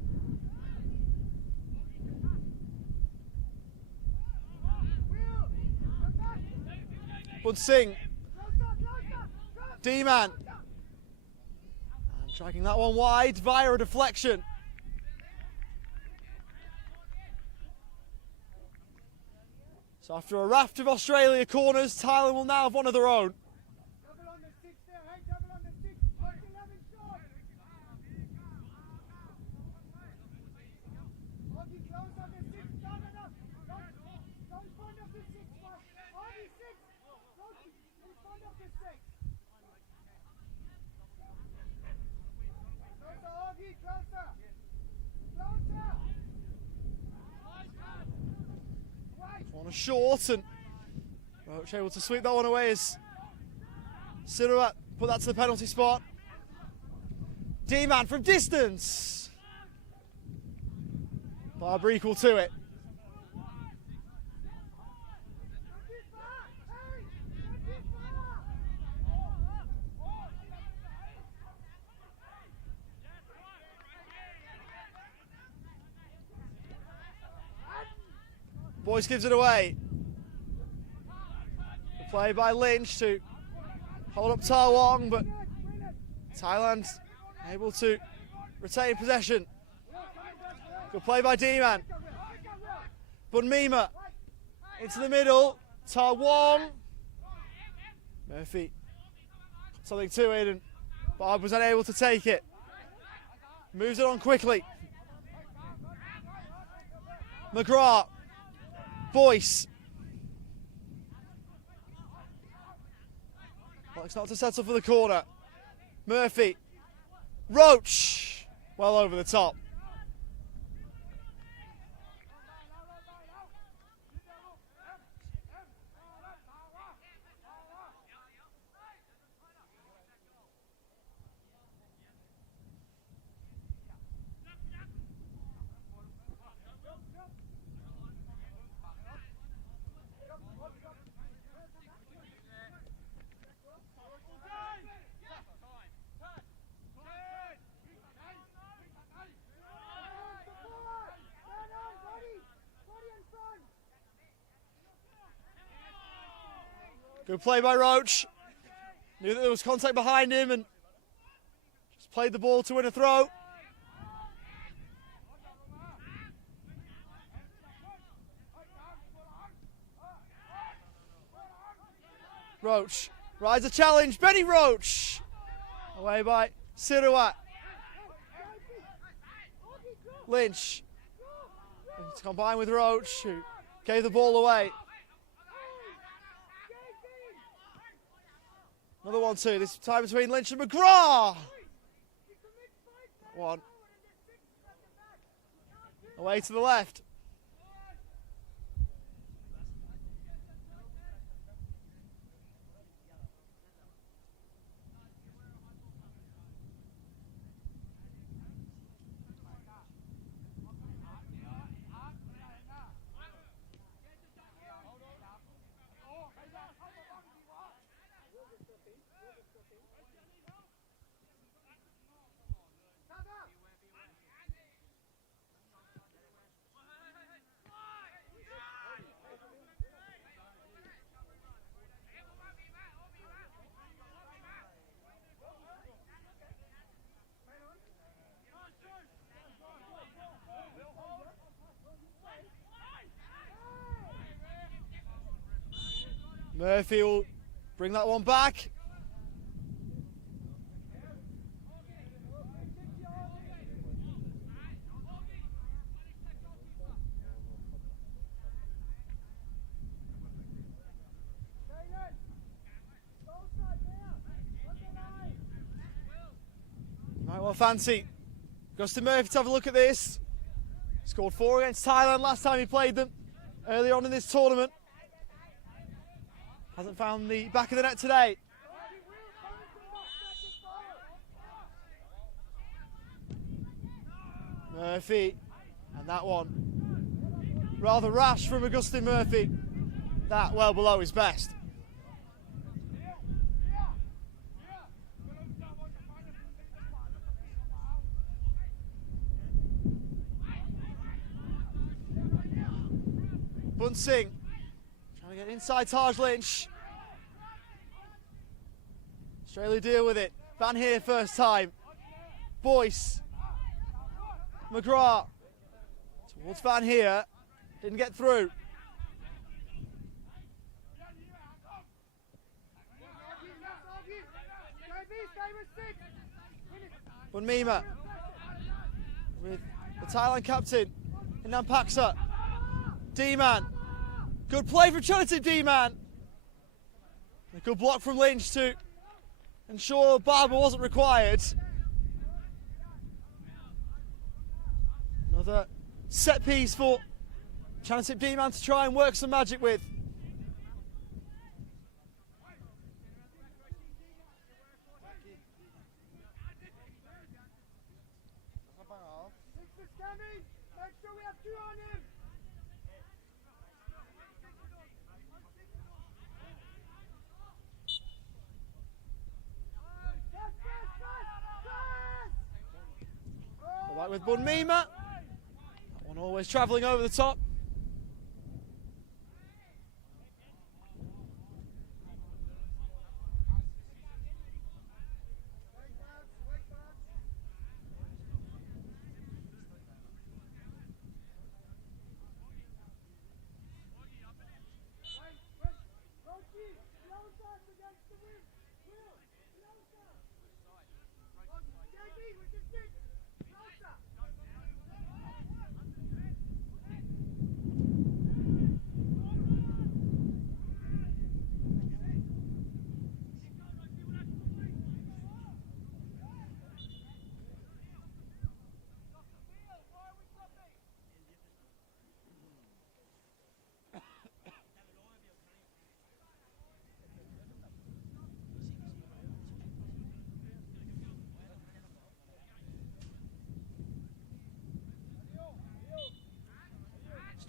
Bud Singh. D-Man. And dragging that one wide via a deflection. So after a raft of Australia corners, Thailand will now have one of their own. Corner short, and Roach able to sweep that one away as Siruat put that to the penalty spot. D-Man from distance. Barber equal to it. Boyce gives it away. The play by Lynch to hold up Tawong, but Thailand able to retain possession. Good play by D-Man. Bunmima into the middle. Tawong. Murphy got something to it, and Barb was unable to take it. Moves it on quickly. McGrath. Boyce. Likes not to settle for the corner. Murphy. Roach. Well over the top. Good play by Roach. Knew that there was contact behind him and just played the ball to win a throw. Roach rides a challenge. Benny Roach. Away by Siruat. Lynch. To combine with Roach, who gave the ball away. Another 1-2, this time between Lynch and McGrath. One. Away to the left. Murphy will bring that one back. Might well fancy Gustin Murphy to have a look at this. Scored 4 against Thailand last time he played them, earlier on in this tournament. Hasn't found the back of the net today. Murphy, and that one rather rash from Augustine Murphy. That well below his best. Bunsing trying to get inside Taj Lynch. Australia deal with it. Van Heer first time. Boyce. McGrath towards Van Heer. Didn't get through. Bunmima with the Thailand captain, Inam Paksa. D-Man. Good play from Chanatip D-Man. A good block from Lynch to ensure Barber wasn't required. Another set piece for Chanatip D-Man to try and work some magic with. Make sure we have 2 on him. All right with Bunmima. That one always travelling over the top.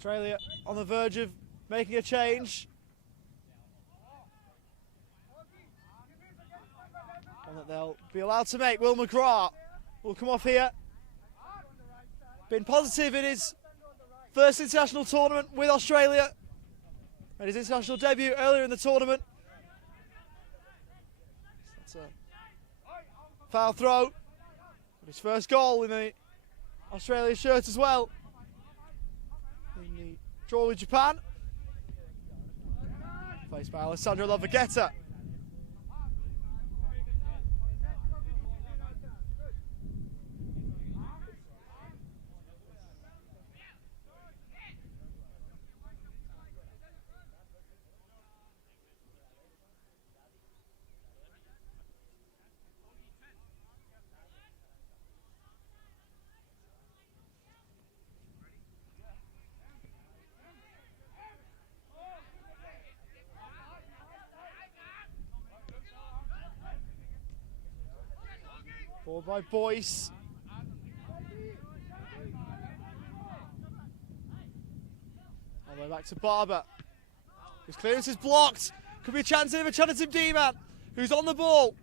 Australia on the verge of making a change. One that they'll be allowed to make. Will McGrath will come off here. Been positive in his first international tournament with Australia. Made his international debut earlier in the tournament. That's a foul throw. His first goal in the Australia shirt as well. In the draw with Japan. Faced by Alessandro Lovagetta. Ball by Boyce. All the way back to Barber. His clearance is blocked. Could be a chance here for Chanatip D-Man, who's on the ball.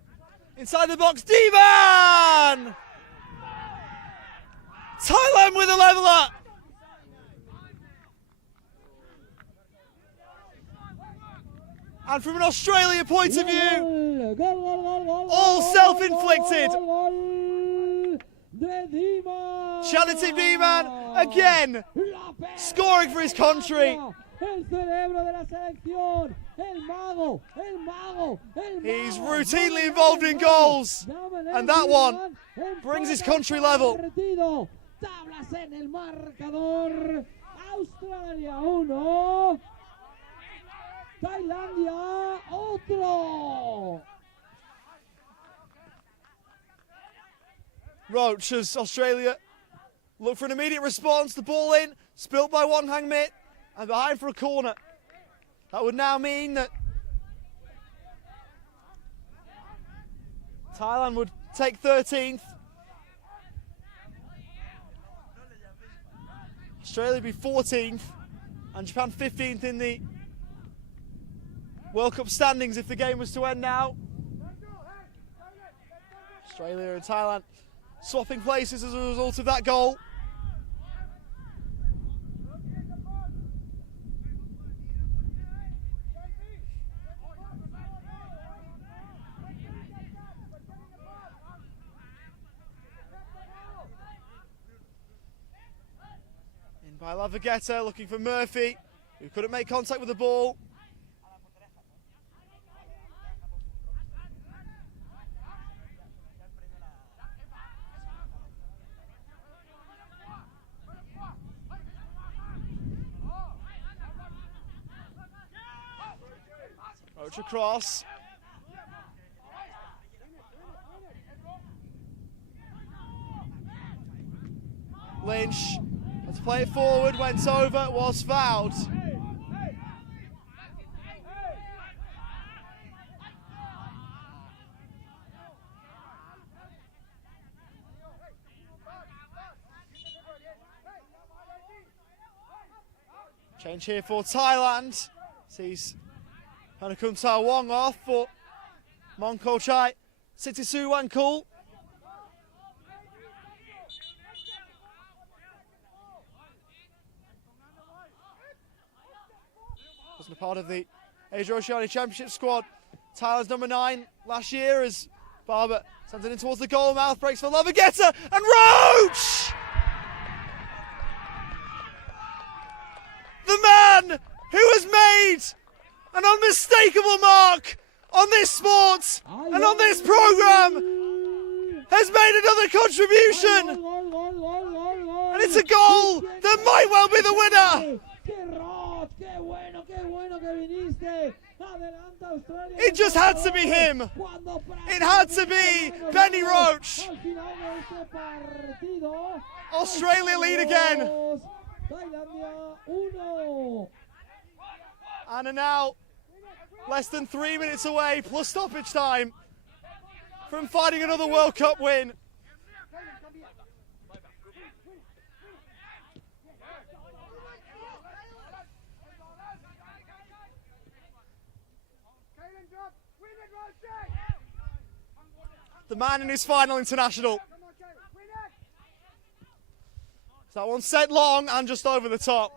Inside the box, D-Man! Thailand with a leveller! And from an Australia point of view, all self-inflicted. Chanatip D-Man again scoring for his country. He's routinely involved in goals, and that one brings his country level. Tailandia, otro. Roach as Australia look for an immediate response. The ball in, spilt by Wong Hang Mit, and behind for a corner. That would now mean that Thailand would take 13th. Australia would be 14th, and Japan 15th in the World Cup standings if the game was to end now. Australia and Thailand swapping places as a result of that goal. by Lavagetta, looking for Murphy, who couldn't make contact with the ball. Roach across. Lynch had to play it forward, went over, was fouled. Change here for Thailand. Sees Hanakum Wong off, but Monko Chai Sitisu Wan cool. Wasn't a part of the Asia Oceania Championship squad. Thailand's number 9 last year as Barber sends it in towards the goal mouth, breaks for Lavagetta and Roach! The man who has made an unmistakable mark on this sport and on this programme has made another contribution, and it's a goal that might well be the winner. It just had to be him. It had to be Benny Roach. Australia lead again. And are now less than 3 minutes away, plus stoppage time, from finding another World Cup win. The man in his final international. So that one set long and just over the top.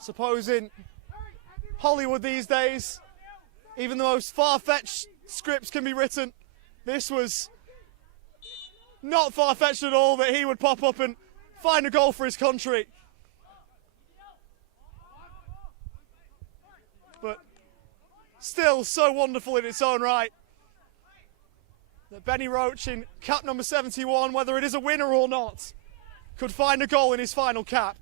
Suppose in Hollywood these days, even the most far-fetched scripts can be written, this was not far-fetched at all, that he would pop up and find a goal for his country. But still so wonderful in its own right that Benny Roach in cap number 71, whether it is a winner or not, could find a goal in his final cap.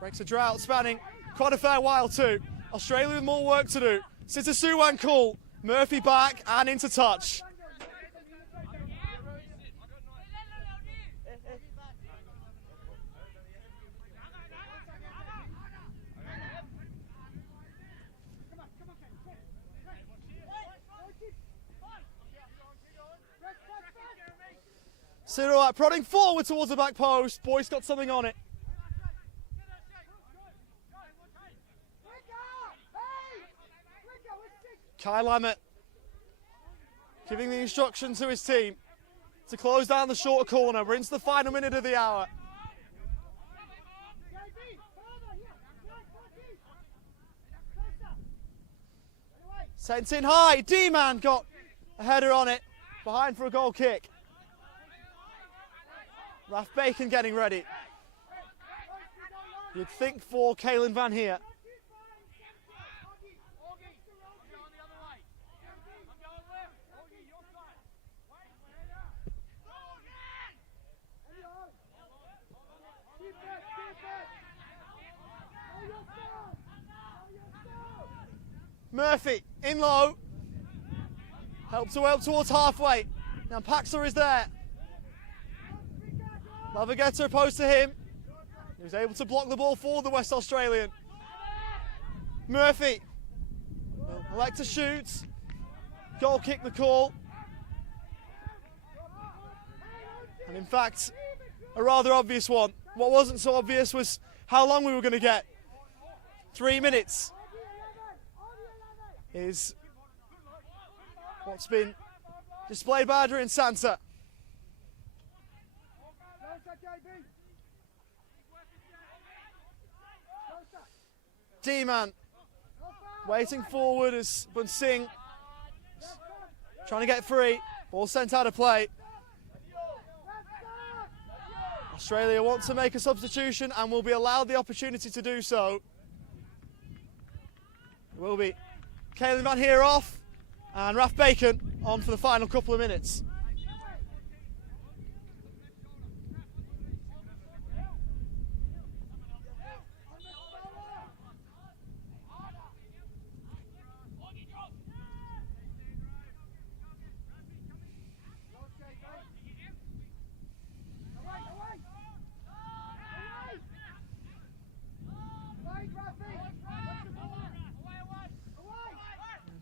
Breaks a drought spanning quite a fair while too. Australia with more work to do. Sitisu Wan cool. Murphy back and into touch. Siroat prodding forward towards the back post. Boyce got something on it. Kai Lammett giving the instruction to his team to close down the shorter corner. We're into the final minute of the hour. Sent in high. D-Man got a header on it. Behind for a goal kick. Raf Bacon getting ready. You'd think for Caelan Van Heer. Murphy in low. Help towards halfway. Now Paxer is there. Lavagetta opposed to him. He was able to block the ball for the West Australian. Murphy elect to shoot. Goal kick the call. And in fact, a rather obvious one. What wasn't so obvious was how long we were going to get. 3 minutes is what's been displayed by Adrian Santa. D-man waiting forward as Bun Singh trying to get free. Ball sent out of play. Australia want to make a substitution and will be allowed the opportunity to do so. It will be Caelan Van Heer off and Raf Bacon on for the final couple of minutes.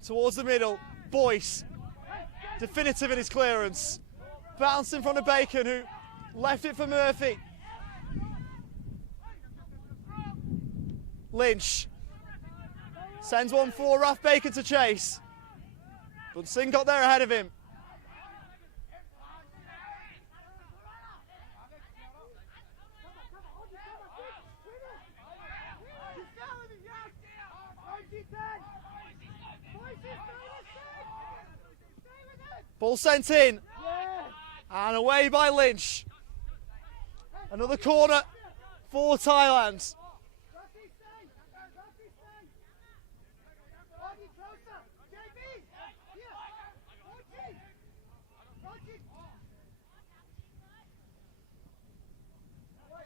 Towards the middle, Boyce, definitive in his clearance. Bounced in front of Bacon, who left it for Murphy. Lynch sends one for Raf Bacon to chase. But Singh got there ahead of him. Ball sent in, and away by Lynch. Another corner for Thailand.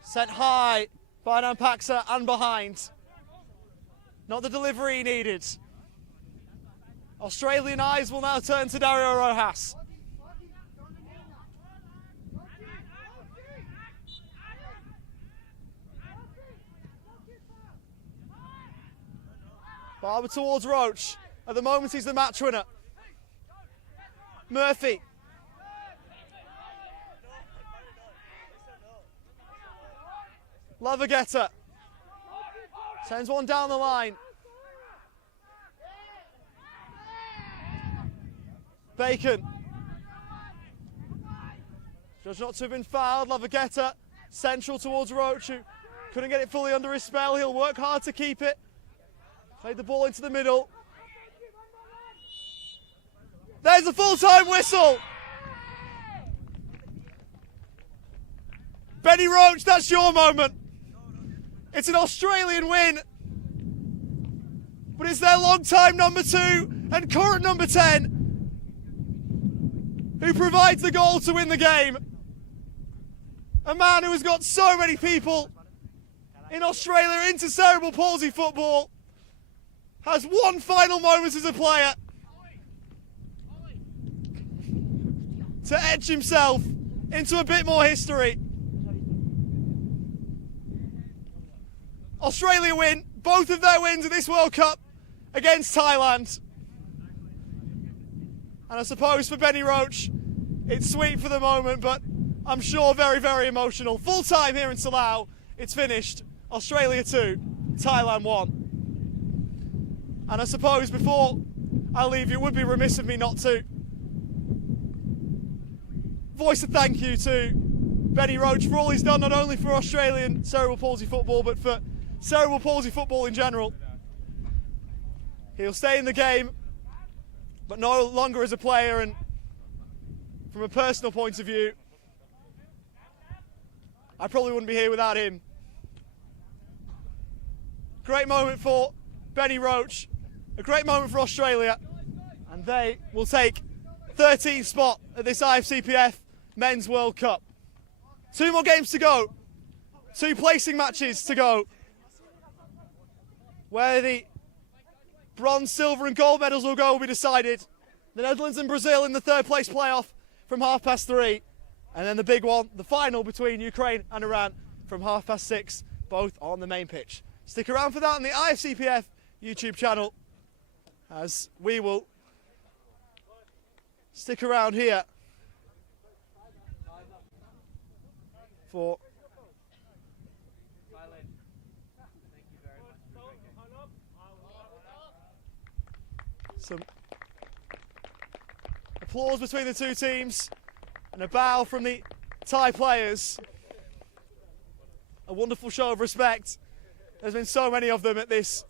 Sent high by Nampaksa and behind. Not the delivery he needed. Australian eyes will now turn to Dario Rojas. Barber towards Roach. At the moment he's the match winner. Murphy. Lavagetta. Sends one down the line. Bacon. Judged not to have been fouled. Lavagetta central towards Roach, who couldn't get it fully under his spell. He'll work hard to keep it. Played the ball into the middle. There's a full-time whistle. Benny Roach, that's your moment. It's an Australian win, but it's their long-time number 2 and current number 10 who provides the goal to win the game. A man who has got so many people in Australia into cerebral palsy football has one final moment as a player to edge himself into a bit more history. Australia win both of their wins at this World Cup against Thailand. And I suppose for Benny Roach, it's sweet for the moment, but I'm sure very, very emotional. Full time here in Salou, it's finished. Australia 2, Thailand 1. And I suppose before I leave you, it would be remiss of me not to voice a thank you to Benny Roach for all he's done, not only for Australian cerebral palsy football, but for cerebral palsy football in general. He'll stay in the game, but no longer as a player, and from a personal point of view, I probably wouldn't be here without him. Great moment for Benny Roach, a great moment for Australia, and they will take 13th spot at this IFCPF Men's World Cup. 2 more games to go, 2 placing matches to go, where the bronze, silver and gold medals will be decided. The Netherlands and Brazil in the 3rd place playoff from 3:30, and then the big one, the final between Ukraine and Iran from 6:30, both on the main pitch. Stick around for that on the IFCPF YouTube channel, as we will stick around here for some applause between the 2 teams and a bow from the Thai players. A wonderful show of respect There's been so many of them at this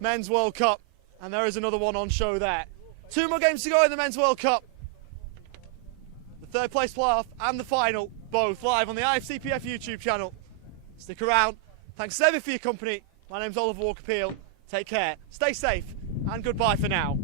Men's World Cup, and there is another one on show there. 2 more games to go in the Men's World Cup. The third place playoff and the final, both live on the IFCPF YouTube channel. Stick around. Thanks ever for your company. My name's Oliver Walker-Peel. Take care, stay safe, and goodbye for now.